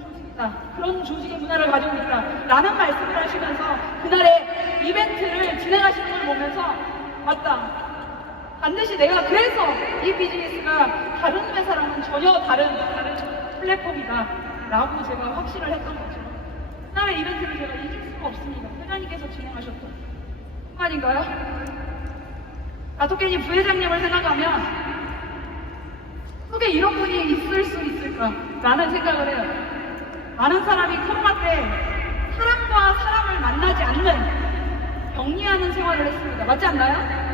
조직이다. 그런 조직의 문화를 가지고 있다. 라는 말씀을 하시면서 그날의 이벤트를 진행하시는 걸 보면서 맞다. 반드시 내가 그래서 이 비즈니스가 다른 회사랑은 전혀 다른 플랫폼이다. 라고 제가 확신을 했던 거죠. 그날의 이벤트를 제가 잊을 수가 없습니다. 회장님께서 진행하셨던 아닌가요? 아토케니 부회장님을 생각하면 어떻게 이런 분이 있을 수 있을까라는 생각을 해요. 많은 사람이 코로나 때 사람과 사람을 만나지 않는 격리하는 생활을 했습니다. 맞지 않나요?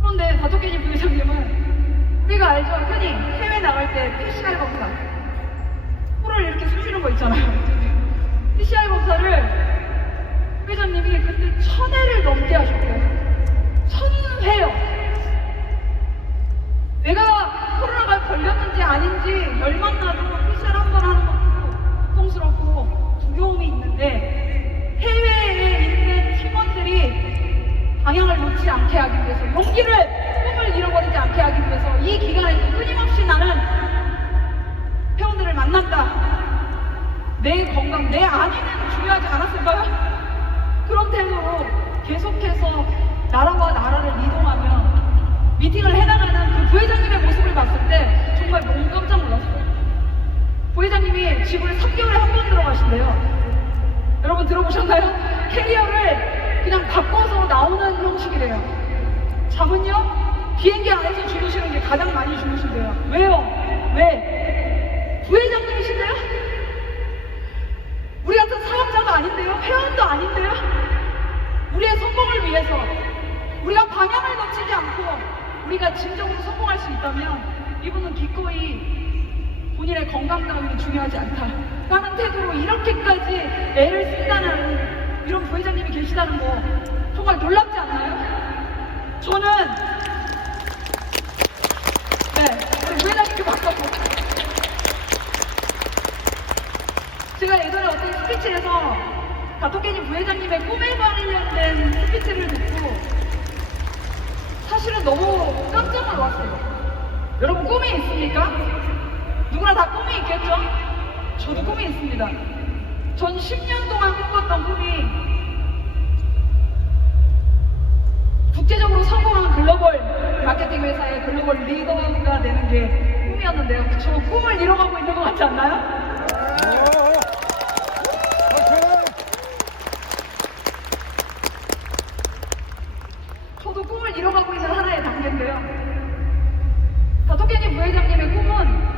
그런데 다토케니 부회장님은 우리가 알죠? 흔히 해외 나갈 때 PCR 검사 코를 이렇게 쑤시는 거 있잖아요. PCR 검사를 회장님이 그때 1000회를 넘게 하셨대요. 1000회요. 내가 코로나가 걸렸는지 아닌지 열만 나도 PCR 한 번 하는 것도 고통스럽고 두려움이 있는데 해외에 있는 팀원들이 방향을 놓지 않게 하기 위해서 꿈을 잃어버리지 않게 하기 위해서 이 기간에 끊임없이 나는 회원들을 만났다. 내 건강, 내 안위는 중요하지 않았을까요? 그런 태도로 계속해서 나라와 나라를 이동하며 미팅을 해나가는 그 부회장님의 모습을 봤을 때 정말 너무 깜짝 놀랐어요. 부회장님이 집을 3개월에 한 번 들어가신대요. 여러분 들어보셨나요? 캐리어를 그냥 바꿔서 나오는 형식이래요. 잠은요? 비행기 안에서 주무시는 게 가장 많이 주무신대요. 왜요? 왜? 부회장님이신데요? 우리 같은 사업자가 아닌데요? 회원도 아닌데요? 우리의 성공을 위해서 우리가 방향을 놓치지 않고 우리가 진정으로 성공할 수 있다면 이분은 기꺼이 본인의 건강 따위는 중요하지 않다 라는 태도로 이렇게까지 애를 쓴다는 이런 부회장님이 계시다는 거 정말 놀랍지 않나요? 저는 우리 부회장님께 바꿨고 제가 예전에 어떤 스피치에서 다토케니 부회장님의 꿈에 관련된 스피치를 듣고 사실은 너무 깜짝 놀랐어요. 여러분 꿈이 있습니까? 누구나 다 꿈이 있겠죠? 저도 꿈이 있습니다. 전 10년 동안 꿈꿨던 꿈이 국제적으로 성공한 글로벌 마케팅 회사의 글로벌 리더가 되는 게 꿈이었는데요. 저 꿈을 이뤄가고 있는 것 같지 않나요? 저도 꿈을 이뤄가고 있는 하나의 단계인데요. 다토케니 부회장님의 꿈은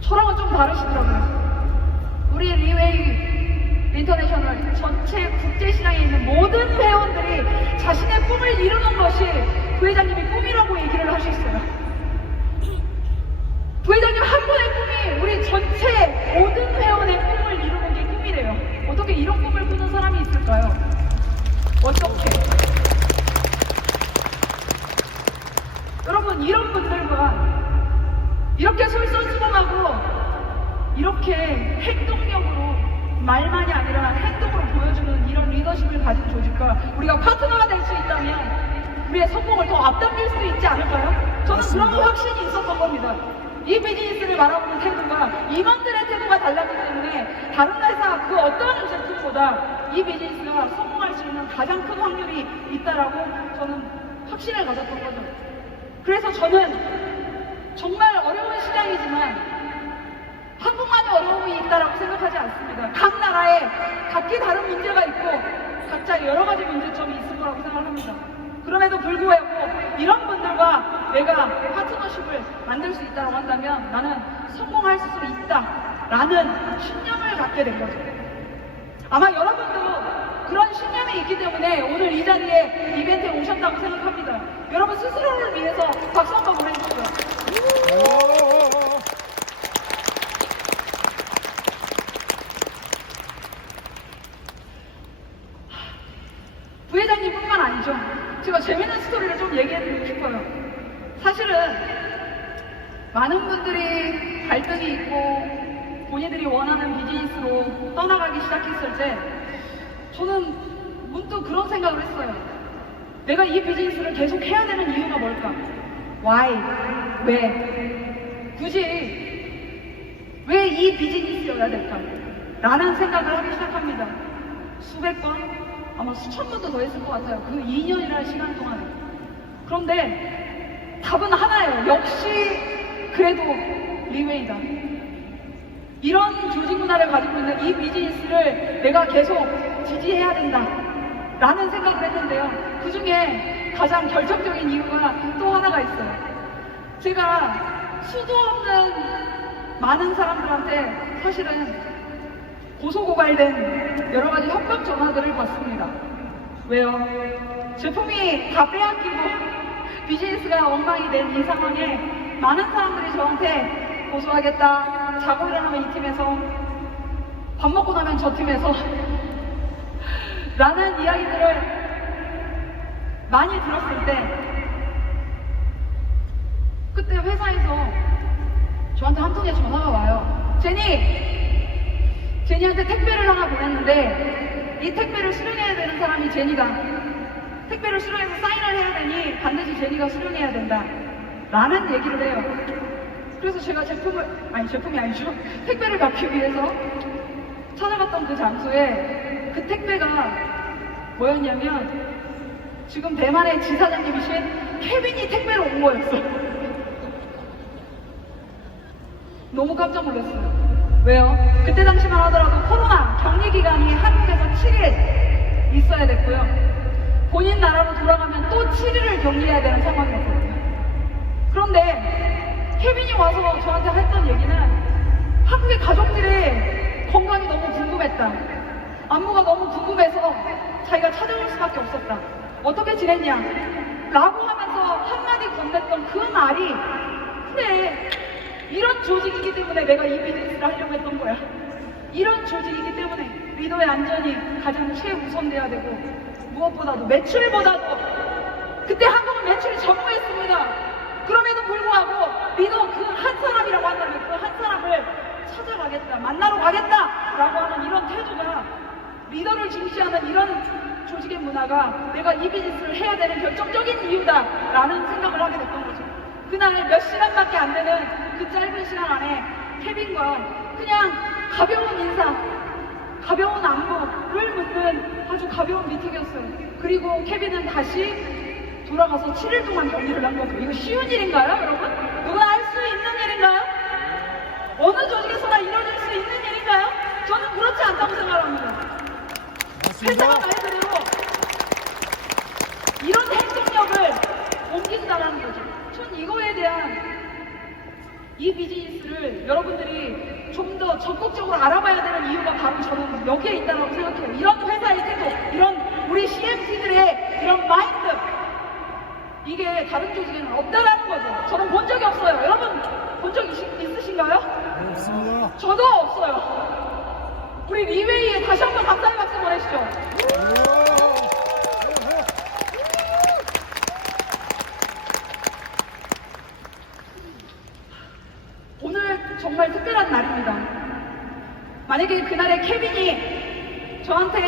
저랑은 좀 다르시더라고요. 우리 리웨이 인터내셔널 전체 국제시장에 있는 모든 회원들이 자신의 꿈을 이루는 것이 부회장님의 꿈이라고 얘기를 하셨어요. 부회장님 한 분의 꿈이 우리 전체 모든 회원의 꿈을 이루는 게 꿈이래요. 어떻게 이런 꿈을 꾸는 사람이 있을까요? 어떻게? 여러분 이런 분들과 이렇게 솔선수범하고 이렇게 행동력으로 말만이 아니라 행동으로 보여주는 이런 리더십을 가진 조직과 우리가 파트너가 될 수 있다면 우리의 성공을 더 앞당길 수 있지 않을까요? 저는 그런 확신이 있었던 겁니다. 이 비즈니스를 바라보는 태도가 임원들의 태도가 달랐기 때문에 다른 회사 그 어떤 제품보다 이 비즈니스가 성공할 수 있는 가장 큰 확률이 있다라고 저는 확신을 가졌던 거죠. 그래서 저는 정말 어려운 시장이지만 한국만의 어려움이 어려움이 있다라고 생각하지 않습니다. 각 나라에 각기 다른 문제가 있고 각자 여러 가지 문제점이 있을 거라고 생각합니다. 그럼에도 불구하고 이런 분들과 내가 파트너십을 만들 수 있다고 한다면 나는 성공할 수 있다라는 신념을 갖게 된 거죠. 아마 여러분도 그런 신념이 있기 때문에 오늘 이 자리에 이벤트에 오셨다고 생각합니다. 여러분 스스로를 위해서 박수 한번 보내주시죠. 부회장님뿐만 아니죠. 제가 재밌는 스토리를 좀 얘기해드리고 싶어요. 사실은 많은 분들이 갈등이 있고 본인들이 원하는 비즈니스로 떠나가기 시작했을 때 저는 문득 그런 생각을 했어요. 내가 이 비즈니스를 계속 해야 되는 이유가 뭘까? Why? 왜? 굳이 왜 이 비즈니스여야 될까? 라는 생각을 하기 시작합니다. 수백 번? 아마 수천 번도 더 했을 것 같아요. 그 2년이라는 시간 동안에. 그런데 답은 하나예요. 역시 그래도 리웨이다. 이런 조직 문화를 가지고 있는 이 비즈니스를 내가 계속 지지해야 된다 라는 생각을 했는데요. 그 중에 가장 결정적인 이유가 또 하나가 있어요. 제가 수도 없는 많은 사람들한테 사실은 고소고발된 여러 가지 협박 전화들을 받습니다. 왜요? 제품이 다 빼앗기고 비즈니스가 엉망이 된 이 상황에 많은 사람들이 저한테 고소하겠다, 자고 일어나면 이 팀에서, 밥 먹고 나면 저 팀에서 라는 이야기들을 많이 들었을 때 그때 회사에서 저한테 한 통의 전화가 와요. 제니한테 택배를 하나 보냈는데 이 택배를 수령해야 되는 사람이 제니다. 택배를 수령해서 사인을 해야 되니 반드시 제니가 수령해야 된다 라는 얘기를 해요. 그래서 제가 제품이 아니죠. 택배를 받기 위해서 찾아갔던 그 장소에 그 택배가 뭐였냐면 지금 대만의 지사장님이신 케빈이 택배로 온 거였어요. 너무 깜짝 놀랐어요. 왜요? 그때 당시만 하더라도 코로나 격리 기간이 한국에서 7일 있어야 됐고요. 본인 나라로 돌아가면 또 7일을 격리해야 되는 상황이었거든요. 그런데 케빈이 와서 저한테 했던 얘기는 한국의 가족들의 건강이 너무 궁금했다. 안부가 너무 궁금해서 자기가 찾아올 수밖에 없었다. 어떻게 지냈냐? 라고 하면서 한마디 건넸던 그 말이 그래, 이런 조직이기 때문에 내가 이 비즈니스를 하려고 했던 거야. 이런 조직이기 때문에 리더의 안전이 가장 최우선돼야 되고 무엇보다도 매출보다도 그때 한국은 매출이 전무했습니다. 그럼에도 불구하고 리더 그 한 사람이라고 한다면 그 한 사람을 찾아가겠다, 만나러 가겠다 라고 하는 이런 태도가 리더를 중시하는 이런 조직의 문화가 내가 이 비즈니스를 해야 되는 결정적인 이유다 라는 생각을 하게 됐던 거죠. 그날 몇 시간밖에 안 되는 그 짧은 시간 안에 케빈과 그냥 가벼운 인사, 가벼운 안부를 묻는 아주 가벼운 미팅이었어요. 그리고 케빈은 다시 돌아가서 7일 동안 격리를 한 거죠. 이거 쉬운 일인가요, 여러분? 누구나 할 수 있는 일인가요? 어느 조직에서나 이루어질 수 있는 일인가요? 저는 그렇지 않다고 생각합니다. 회사가 말대로 이런 행동력을 옮긴다는 거죠. 전 이거에 대한 이 비즈니스를 여러분들이 좀 더 적극적으로 알아봐야 되는 이유가 바로 저는 여기에 있다고 생각해요. 이런 회사의 태도, 이런 우리 CMC들의 이런 마인드, 이게 다른 조직에는 없다라는 거죠. 저는 본 적이 없어요. 여러분 본 적 있으신가요? 없습니다. 저도 없어요. 우리 리웨이에 다시 한번 감사의 박수 보내시죠. 오늘 정말 특별한 날입니다. 만약에 그날에 케빈이 저한테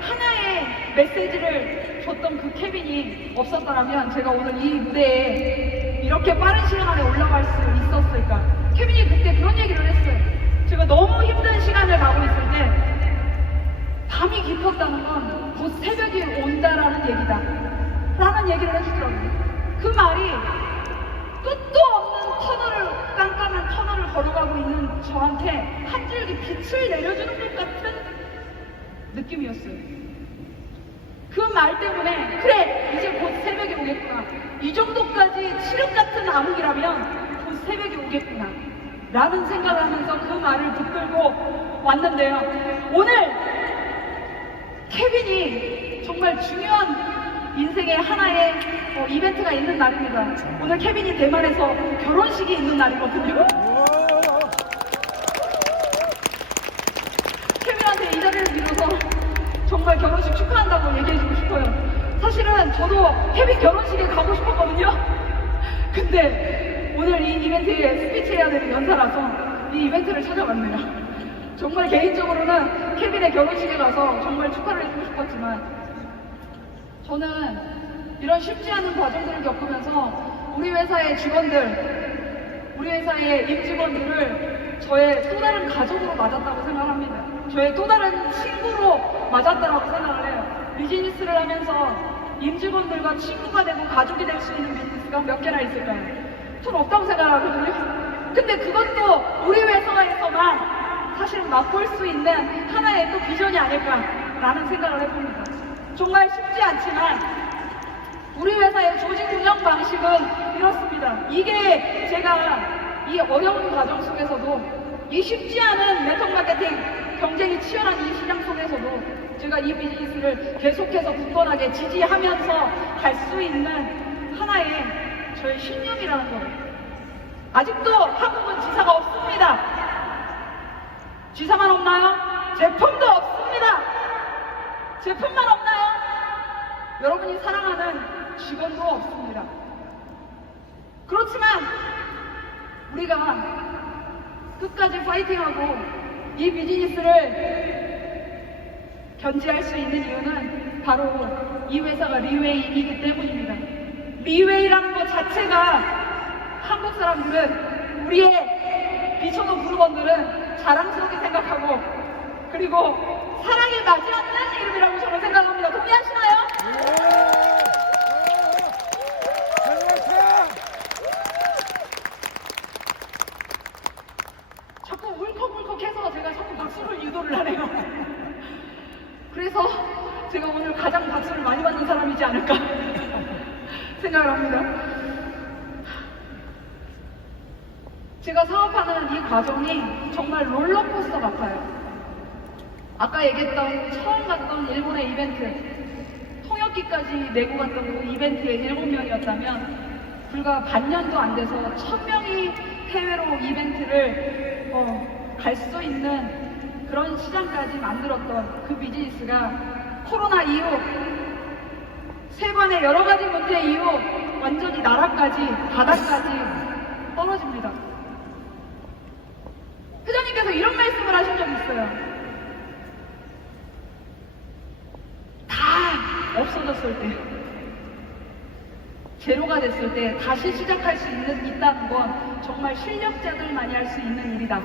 하나의 메시지를 줬던 그 케빈이 없었더라면 제가 오늘 이 무대에 이렇게 빠른 시간 안에 올라갈 수 있었을까? 케빈이 그때 그런 얘기를 했어요. 제가 너무 힘든 시간을 가고 있을 때 밤이 깊었다는 건 곧 새벽이 온다라는 얘기다 라는 얘기를 해주더라고요. 그 말이 끝도 없는 터널을 깜깜한 터널을 걸어가고 있는 저한테 한 줄기 빛을 내려주는 것 같은 느낌이었어요. 그 말 때문에 그래 이제 곧 새벽이 오겠구나, 이 정도까지 칠흑 같은 암흑이라면 곧 새벽이 오겠구나 라는 생각을 하면서 그 말을 붙들고 왔는데요. 오늘 케빈이 정말 중요한 인생의 하나의 이벤트가 있는 날입니다. 오늘 케빈이 대만에서 결혼식이 있는 날이거든요. 케빈한테 이 자리를 빌어서 정말 결혼식 축하한다고 얘기해주고 싶어요. 사실은 저도 케빈 결혼식에 가고 싶었거든요. 근데 오늘 이 이벤트에 스피치해야 되는 연사라서 이 이벤트를 찾아왔네요. 정말 개인적으로는 케빈의 결혼식에 가서 정말 축하를 해주고 싶었지만, 저는 이런 쉽지 않은 과정들을 겪으면서 우리 회사의 직원들, 우리 회사의 임직원들을 저의 또 다른 가족으로 맞았다고 생각합니다. 저의 또 다른 친구로 맞았다고 생각을 해요. 비즈니스를 하면서 임직원들과 친구가 되고 가족이 될 수 있는 비즈니스가 몇 개나 있을까요? 전 없다고 생각하거든요. 근데 그것도 우리 회사에서만 사실 맛볼 수 있는 하나의 또 비전이 아닐까라는 생각을 해봅니다. 정말 쉽지 않지만 우리 회사의 조직 운영 방식은 이렇습니다. 이게 제가 이 어려운 과정 속에서도, 이 쉽지 않은 네트워크 마케팅 경쟁이 치열한 이 시장 속에서도 제가 이 비즈니스를 계속해서 굳건하게 지지하면서 갈 수 있는 하나의 저의 신념이라는 거예요. 아직도 한국은 지사가 없습니다. 지사만 없나요? 제품도 없습니다. 제품만 없나요? 여러분이 사랑하는 직원도 없습니다. 그렇지만 우리가 끝까지 파이팅하고 이 비즈니스를 견지할 수 있는 이유는 바로 이 회사가 리웨이이기 때문입니다. 리웨이라는 것 자체가 한국 사람들은, 우리의 비춰도 부르건들은 자랑스럽게 생각하고, 그리고 사랑에 맞지 않는 이름이라고 저는 생각합니다. 동의하시나요? 자꾸 울컥울컥해서 제가 자꾸 박수를 유도를 하네요. 그래서 제가 오늘 가장 박수를 많이 받는 사람이지 않을까 생각을 합니다. 제가 사업하는 이 과정이 정말 롤러코스터 같아요. 아까 얘기했던 처음 갔던 일본의 이벤트, 통역기까지 내고 갔던 그 이벤트에 7명이었다면 불과 반년도 안 돼서 1000명이 해외로 이벤트를 갈 수 있는 그런 시장까지 만들었던 그 비즈니스가 코로나 이후, 세관의 여러 가지 문제 이후 완전히 나라까지, 바닥까지 떨어집니다. 회장님께서 이런 말씀을 하신 적 있어요. 다 없어졌을 때, 제로가 됐을 때 다시 시작할 수 있다는 건 정말 실력자들만이 할 수 있는 일이다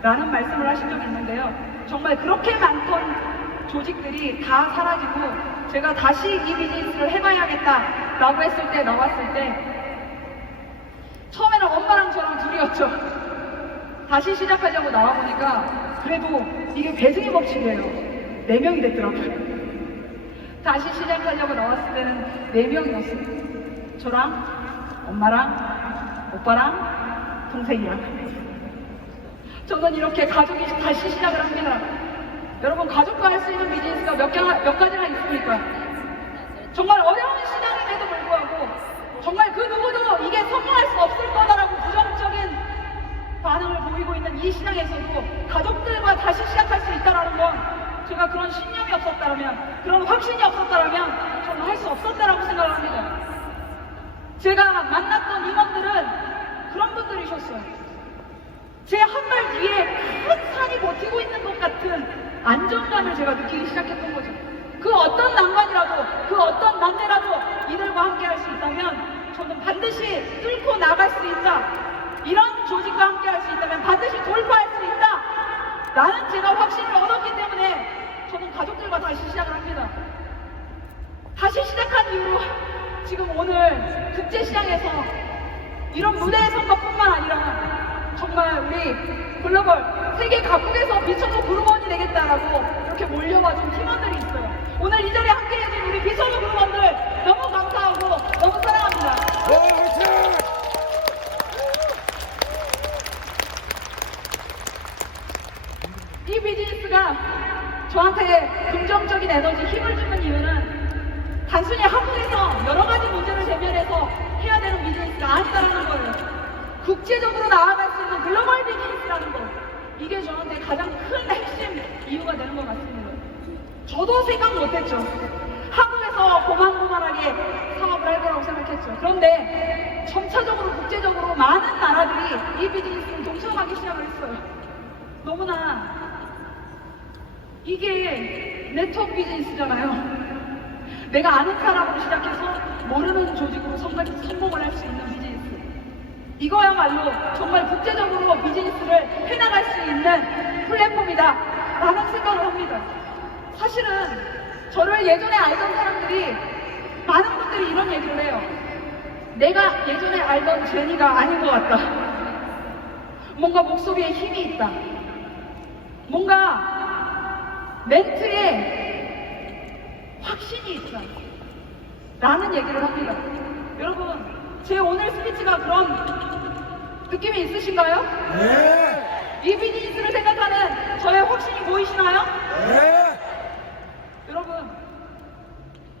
라는 말씀을 하신 적이 있는데요. 정말 그렇게 많던 조직들이 다 사라지고 제가 다시 이 비즈니스를 해봐야겠다 라고 했을 때, 나왔을 때 처음에는 엄마랑 저랑 둘이었죠. 다시 시작하자고 나와보니까 그래도 이게 배승의 법칙이에요. 4명이 됐더라고요. 다시 시작하려고 나왔을 때는 4명이었어요. 저랑 엄마랑 오빠랑 동생이랑. 저는 이렇게 가족이 다시 시작을 합니다. 여러분, 가족과 할 수 있는 비즈니스가 몇 가지나 있습니까? 정말 어려운 시장임에도 불구하고 정말 그 누구도 이게 성공할 수 없을 거다라고 부정적인 반응을 보이고 있는 이 시장에서도 가족들과 다시 시작할 수 있다는 건, 제가 그런 신념이 없었다면, 그런 확신이 없었다면 저는 할 수 없었다라고 생각을 합니다. 제가 만났던 임원들은 그런 분들이셨어요. 제 한 발 뒤에 큰 산이 버티고 있는 것 같은 안정감을 제가 느끼기 시작했던 거죠. 그 어떤 난관이라도, 그 어떤 난제라도 이들과 함께 할 수 있다면 저는 반드시 뚫고 나갈 수 있다. 이런 조직과 함께 할 수 있다면 반드시 돌파할 수 있다. 라는 제가 확신을 얻었기 때문에 저는 가족들과 다시 시작을 합니다. 다시 시작한 이후로 지금 오늘 국제시장에서 이런 무대에 선 것뿐만 아니라 정말 우리 글로벌 세계 각국에서 미쳐도 그룹원이 되겠다라고 이렇게 몰려와준 팀원들이 있어요. 오늘 이 자리에 함께해준 우리 비서도 그룹원들 너무 감사하고 너무 사랑합니다. 이 비즈니스가 저한테 긍정적인 에너지, 힘을 주는 이유는 단순히 한국에서 여러 가지 문제를 대면해서 해야 되는 비즈니스가 아니다라는 거예요. 국제적으로 나아갈 수 있는 글로벌 비즈니스라는 거. 이게 저한테 가장 큰 핵심 이유가 되는 것 같습니다. 저도 생각 못했죠. 한국에서 고만고만하게 사업을 할 거라고 생각했죠. 그런데 점차적으로 국제적으로 많은 나라들이 이 비즈니스를 동참하기 시작을 했어요. 너무나 이게 네트워크 비즈니스잖아요. 내가 아는 사람으로 시작해서 모르는 조직으로 성공을 할 수 있는 비즈니스. 이거야말로 정말 국제적으로 비즈니스를 해나갈 수 있는 플랫폼이다 라는 생각을 합니다. 사실은 저를 예전에 알던 사람들이, 많은 분들이 이런 얘기를 해요. 내가 예전에 알던 제니가 아닌 것 같다. 뭔가 목소리에 힘이 있다. 뭔가 멘트에 확신이 있다 라는 얘기를 합니다. 여러분, 제 오늘 스피치가 그런 느낌이 있으신가요? 네. 이 비즈니스를 생각하는 저의 확신이 보이시나요? 네. 여러분,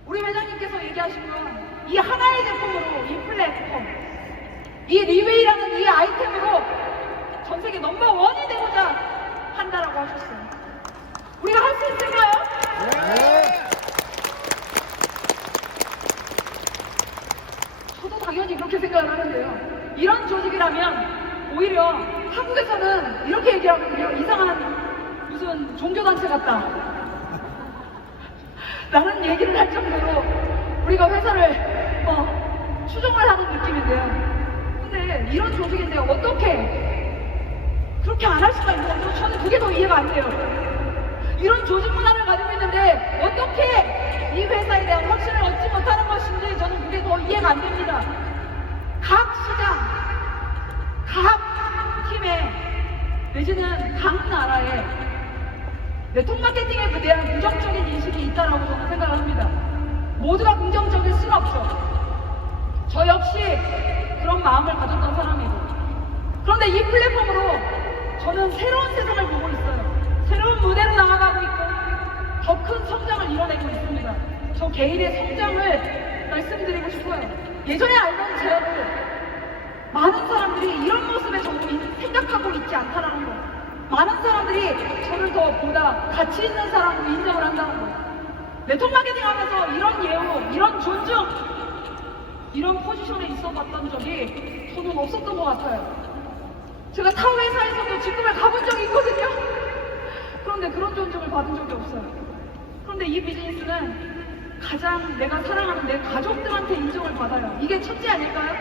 우리 회장님께서 얘기하신 건 이 하나의 제품으로, 이 플랫폼, 이 리웨이라는 이 아이템으로 전 세계 넘버원이 되고자 한다라고 하셨어요. 우리가 할 수 있을까요? 네. 저도 당연히 그렇게 생각을 하는데요. 이런 조직이라면 오히려 한국에서는 이렇게 얘기하거든요. 이상한 무슨 종교단체 같다 라는 얘기를 할 정도로 우리가 회사를 추종을 하는 느낌인데요. 근데 이런 조직인데 어떻게 그렇게 안 할 수가 있는 건지 저는 그게 더 이해가 안 돼요. 이런 조직 문화를 가지고 있는데 어떻게 이 회사에 대한 확신을 얻지 못하는 것인지 저는 그게 더 이해가 안 됩니다. 각 시장, 각 팀에 내지는 각 나라에 네트워크 마케팅에 대한 부정적인 인식이 있다라고 저는 생각을 합니다. 모두가 긍정적일 수는 없죠. 저 역시 그런 마음을 가졌던 사람이고, 그런데 이 플랫폼으로 저는 새로운 세상을 보고 있어요. 새로운 무대로 나아가고 있고 더 큰 성장을 이뤄내고 있습니다. 저 개인의 성장을 말씀드리고 싶어요. 예전에 알던 제어를 많은 사람들이 이런 모습에 저도 생각하고 있지 않다라는 거. 많은 사람들이 저를 더 보다 가치 있는 사람으로 인정을 한다는 거. 네트워크 마케팅 하면서 이런 예우, 이런 존중, 이런 포지션에 있어봤던 적이 저는 없었던 것 같아요. 제가 타 회사에서도 직급을 가본 적이 있거든요. 그런데 그런 존중을 받은 적이 없어요. 그런데 이 비즈니스는 가장 내가 사랑하는 내 가족들한테 인정을 받아요. 이게 첫째 아닐까요?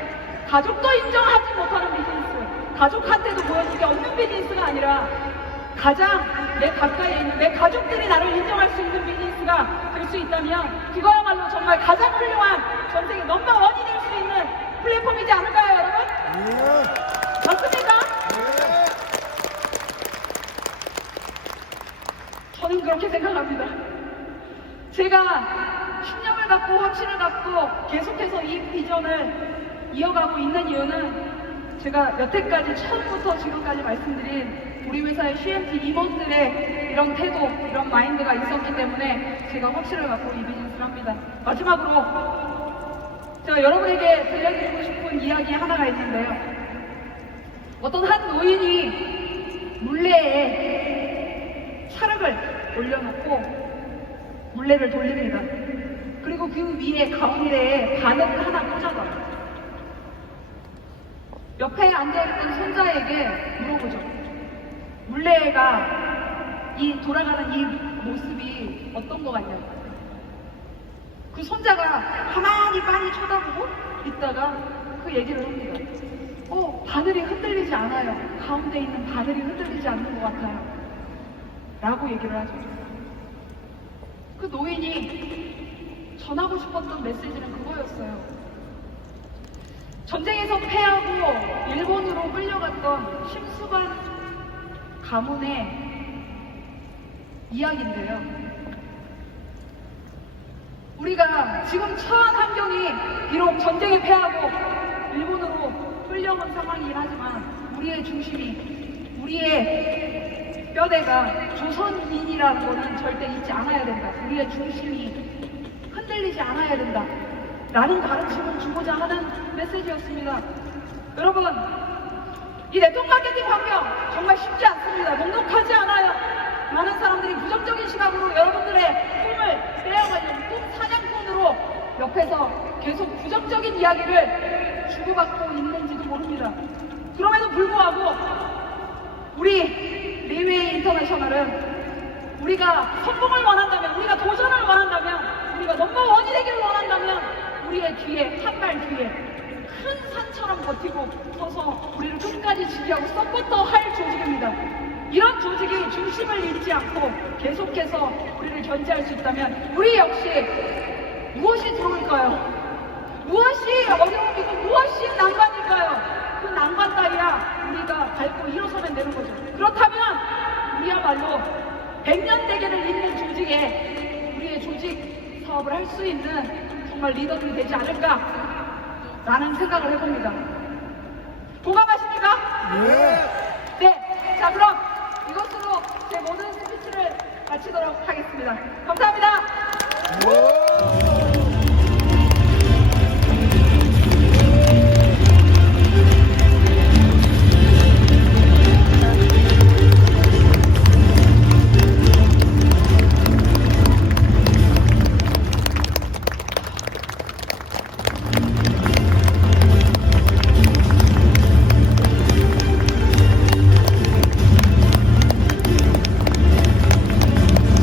가족도 인정하지 못하는 비즈니스, 가족한테도 보여줄 게 없는 비즈니스가 아니라 가장 내 가까이에 있는 내 가족들이 나를 인정할 수 있는 비즈니스가 될 수 있다면 그거야말로 정말 가장 훌륭한 전 세계 넘버원이 될 수 있는 플랫폼이지 않을까요, 여러분? 네. 맞습니까? 저는 그렇게 생각합니다. 제가 신념을 갖고 확신을 갖고 계속해서 이 비전을 이어가고 있는 이유는 제가 여태까지 처음부터 지금까지 말씀드린 우리 회사의 CMT 임원들의 이런 태도, 이런 마인드가 있었기 때문에 제가 확신을 갖고 이 비즈니스를 합니다. 마지막으로 제가 여러분에게 들려드리고 싶은 이야기 하나가 있는데요. 어떤 한 노인이 물레에 찰흙을 올려놓고 물레를 돌립니다. 그리고 그 위에 가운데에 바늘을 하나 꽂아놔요. 옆에 앉아있던 손자에게 물어보죠. 물레가 이 돌아가는 이 모습이 어떤 거 같냐고. 그 손자가 가만히 빤히 쳐다보고 있다가 그 얘기를 합니다. 바늘이 흔들리지 않아요. 가운데 있는 바늘이 흔들리지 않는 것 같아요. 라고 얘기를 하죠. 그 노인이 전하고 싶었던 메시지는 그거였어요. 전쟁에서 패하고 일본으로 끌려갔던 심수관 가문의 이야기인데요. 우리가 지금 처한 환경이 비록 전쟁에 패하고 일본으로 끌려온 상황이긴 하지만 우리의 중심이, 우리의 뼈대가 조선인이라는 것은 절대 잊지 않아야 된다. 우리의 중심이 흔들리지 않아야 된다. 라는 가르침을 주고자 하는 메시지였습니다. 여러분, 이 네트워크 마케팅 환경 정말 쉽지 않습니다. 녹록하지 않아요. 많은 사람들이 부정적인 시각으로 여러분들의 꿈을 빼앗아가려고 꿈 사냥꾼으로 옆에서 계속 부정적인 이야기를 주고받고 있는지도 모릅니다. 그럼에도 불구하고 우리 리웨이 인터내셔널은 우리가 성공을 원한다면, 우리가 도전을 원한다면, 우리가 넘버원이 되기를 원한다면 우리의 뒤에, 한 발 뒤에 큰 산처럼 버티고 서서 우리를 끝까지 지지하고 서포터할 조직입니다. 이런 조직이 중심을 잃지 않고 계속해서 우리를 견제할 수 있다면 우리 역시 무엇이 좋을까요? 무엇이 어려움이고 무엇이 난관일까요? 그 난관 따위야 우리가 밟고 일어서면 되는 거죠. 그렇다면 우리야말로 100년 대계를 잇는 조직에 우리의 조직 사업을 할 수 있는 정말 리더들이 되지 않을까 라는 생각을 해봅니다. 공감하십니까? 네. 자, 그럼 이것으로 제 모든 스피치를 마치도록 하겠습니다. 감사합니다.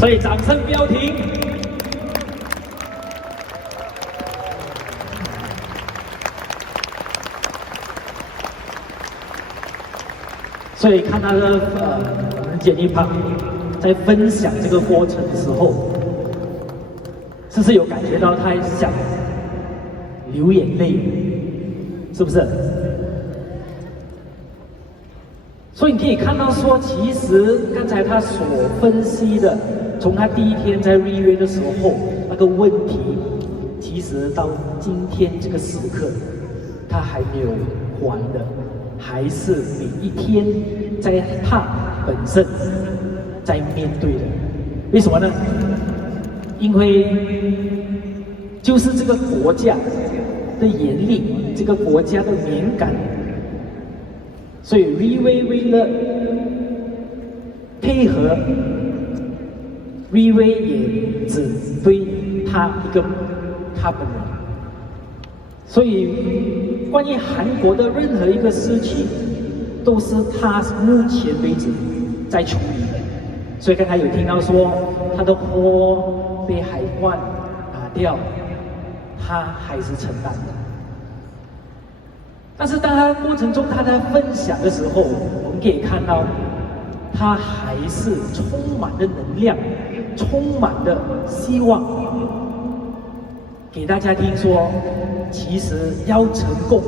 所以掌声不要停。所以看他的我们简历旁在分享这个过程的时候，是不是有感觉到他想流眼泪？是不是？所以你可以看到说，其实刚才他所分析的，从他第一天在预约的时候那个问题，其实到今天这个时刻，他还没有还的，还是每一天在他本身在面对的。为什么呢？因为就是这个国家的严厉，这个国家的敏感。所以 Riway 为了配合 ，Riway 也只对他一个他本人。所以关于韩国的任何一个事情，都是他目前为止在处理的。所以刚才有听到说他的货被海关拿掉，他还是承担的。但是当他过程中他在分享的时候，我们可以看到，他还是充满了能量，充满了希望，给大家听说，其实要成功，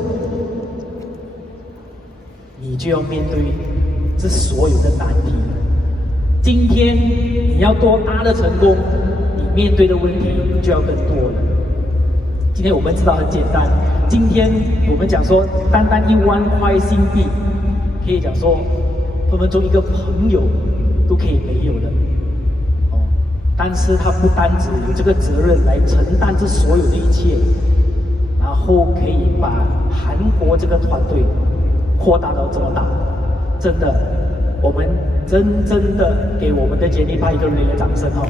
你就要面对这所有的难题。今天你要多大的成功，你面对的问题就要更多了。今天我们知道很简单。今天我们讲说，单单1万块新币，可以讲说，分分钟一个朋友都可以没有的，哦。但是他不单只有这个责任来承担这所有的一切，然后可以把韩国这个团队扩大到这么大，真的，我们真的给我们的杰尼派一个热烈掌声哦。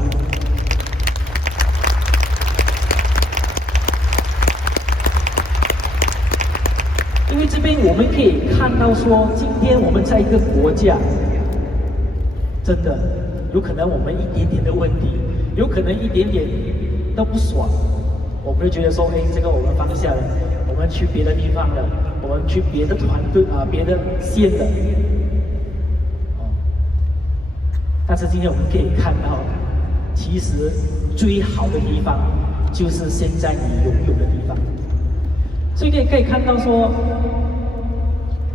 因为这边我们可以看到说，今天我们在一个国家，真的有可能我们一点点的问题，有可能一点点都不爽，我们会觉得说，哎，这个我们放下了，我们去别的地方了，我们去别的团队别的县了，哦。但是今天我们可以看到，其实最好的地方就是现在你拥有的地方。所以可以看到说，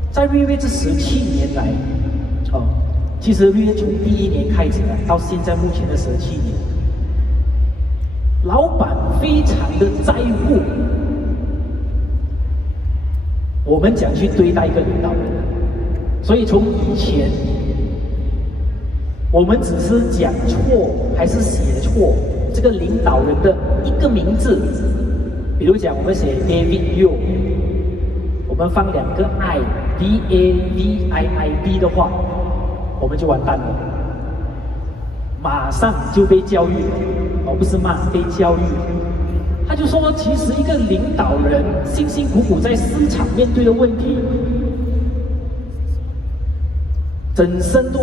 在瑞威这17年来，其实瑞威从第1年开始到现在目前的17年，老板非常的在乎我们讲去对待一个领导人，所以从以前我们只是讲错还是写错这个领导人的一个名字，比如讲我们写 David Yo， 我们放2个 I DAVIID 的话，我们就完蛋了，马上就被教育了，不是骂，被教育。他就说，其实一个领导人辛辛苦苦在市场面对的问题，整身都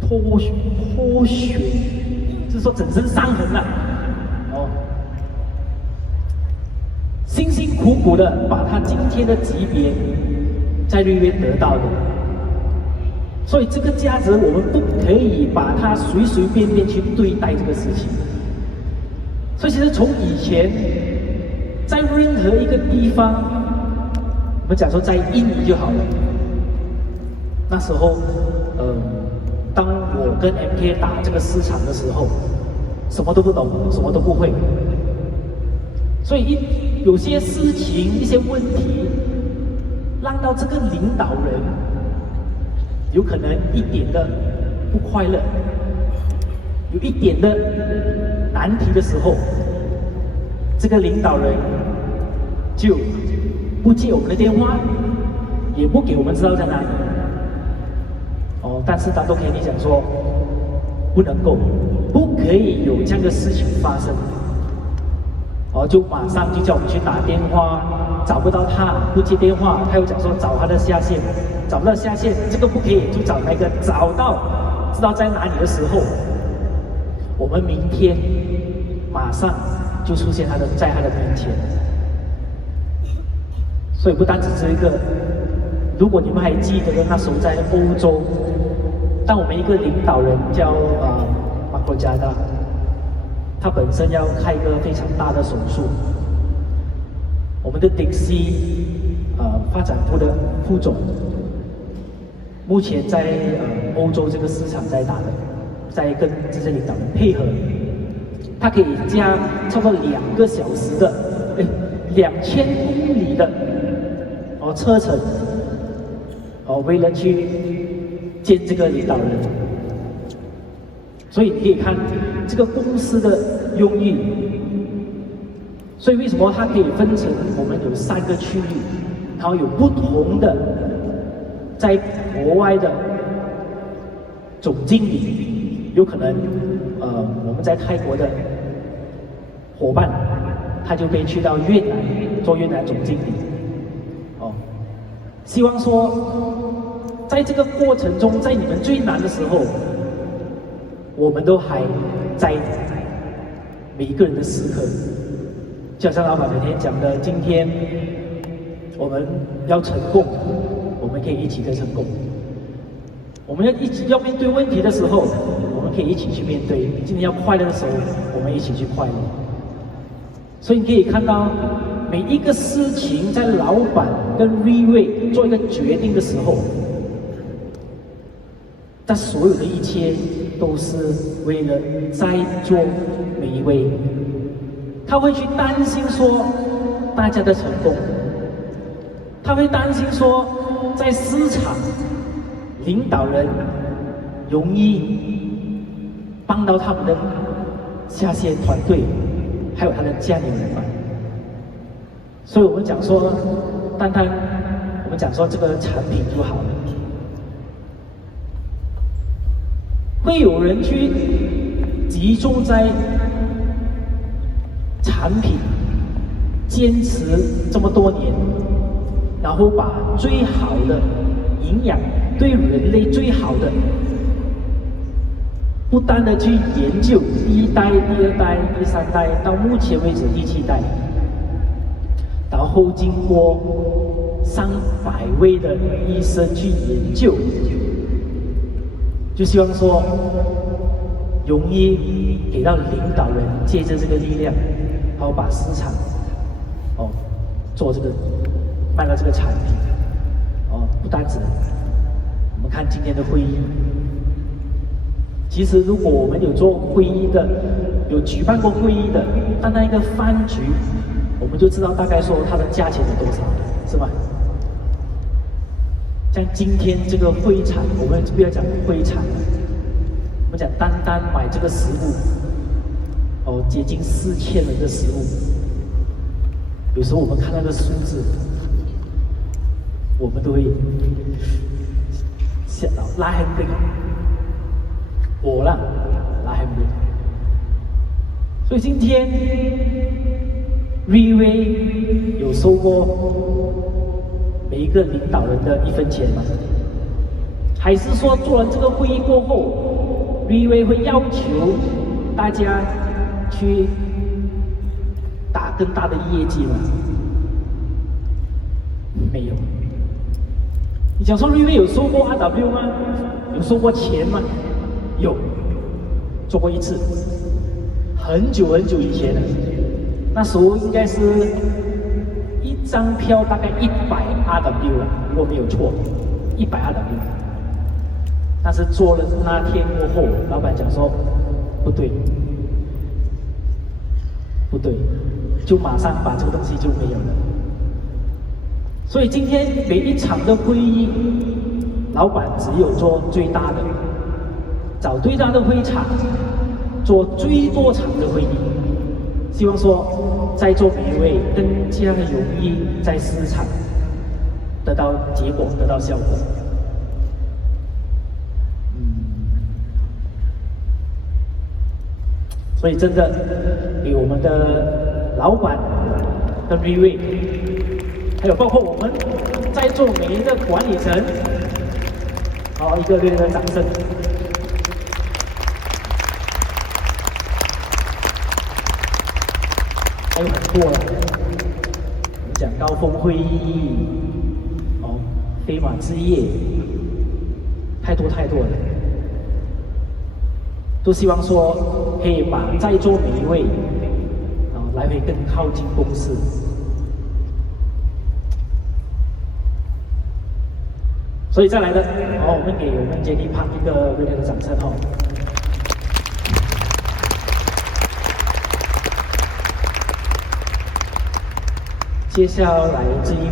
脱血，就是说整身伤痕了，辛辛苦苦的把他今天的级别在瑞威得到的，所以这个价值我们不可以把它随随便便去对待这个事情。所以其实从以前，在任何一个地方，我们讲说在印尼就好了。那时候，当我跟 MK 打这个市场的时候，什么都不懂，什么都不会。所以有些事情、一些问题，让到这个领导人有可能一点的不快乐，有一点的难题的时候，这个领导人就不接我们的电话，也不给我们知道在哪里。但是他都跟你讲说，不可以有这样的事情发生。就马上就叫我们去打电话，找不到他，不接电话，他又讲说找他的下线，找不到下线，这个不可以，就找那个，找到知道在哪里的时候，我们明天马上就出现在他的面前。所以不单只是一个，如果你们还记得那时候在欧洲，当我们一个领导人叫马国加达，他本身要开一个非常大的手术，我们的Dixie发展部的副总，目前在欧洲这个市场在打的，在跟这些领导人配合，他可以加差不多2个小时的，2000公里的车程，为了去见这个领导人。所以你可以看这个公司的用意，所以为什么它可以分成我们有3个区域，然后有不同的在国外的总经理，有可能我们在泰国的伙伴，他就可以去到越南做越南总经理。希望说在这个过程中，在你们最难的时候，我们都还在每一个人的时刻，就像老板每天讲的，今天我们要成功，我们可以一起的成功。我们要面对问题的时候，我们可以一起去面对；今天要快乐的时候，我们一起去快乐。所以你可以看到，每一个事情在老板跟瑞威做一个决定的时候，但所有的一切都是为了在座每一位，他会去担心说大家的成功，他会担心说在市场领导人容易帮到他们的下线团队，还有他的家里人嘛。所以我们讲说，单单我们讲说这个产品就好了。会有人去集中在产品，坚持这么多年，然后把最好的营养对人类最好的，不断的去研究第1代、第2代、第3代，到目前为止第7代，然后经过300位的医生去研究。就希望说，容易给到领导人借着这个力量，然后把市场做这个卖了这个产品。不单止，我们看今天的会议，其实如果我们有做会议的，有举办过会议的，单单一个饭局，我们就知道大概说它的价钱有多少，是吧？像今天这个会场，我们不要讲会场，我们讲单单买这个食物，接近4000人的食物，有时候我们看那个数字，我们都会想到拉很冰，我啦拉很冰。所以今天 Riway 有收过每一个领导人的1分钱吗？还是说做了这个会议过后 ，Riway 会要求大家去打更大的业绩吗？没有。你讲说 Riway 有收过 RW 吗？有收过钱吗？有，做过一次，很久很久以前了。那时候应该是一张票大概100 RW 了，如果没有错，100 RW。但是做了那天过后，老板讲说不对，不对，就马上把这个东西就没有了。所以今天每一场的会议，老板只有做最大的，找最大的会场，做最多场的会议。希望说在座每一位更加容易在市场得到结果，得到效果。所以真的给我们的老板跟 Riway， 还有包括我们在座每一个管理层，好一个热烈的掌声。还有很多了，我们讲高峰会议，飞马之夜，太多了，都希望说可以把在座每一位，来回更靠近公司。所以再来的，我们给我们杰尼胖一个热烈的掌声哦。接下来这一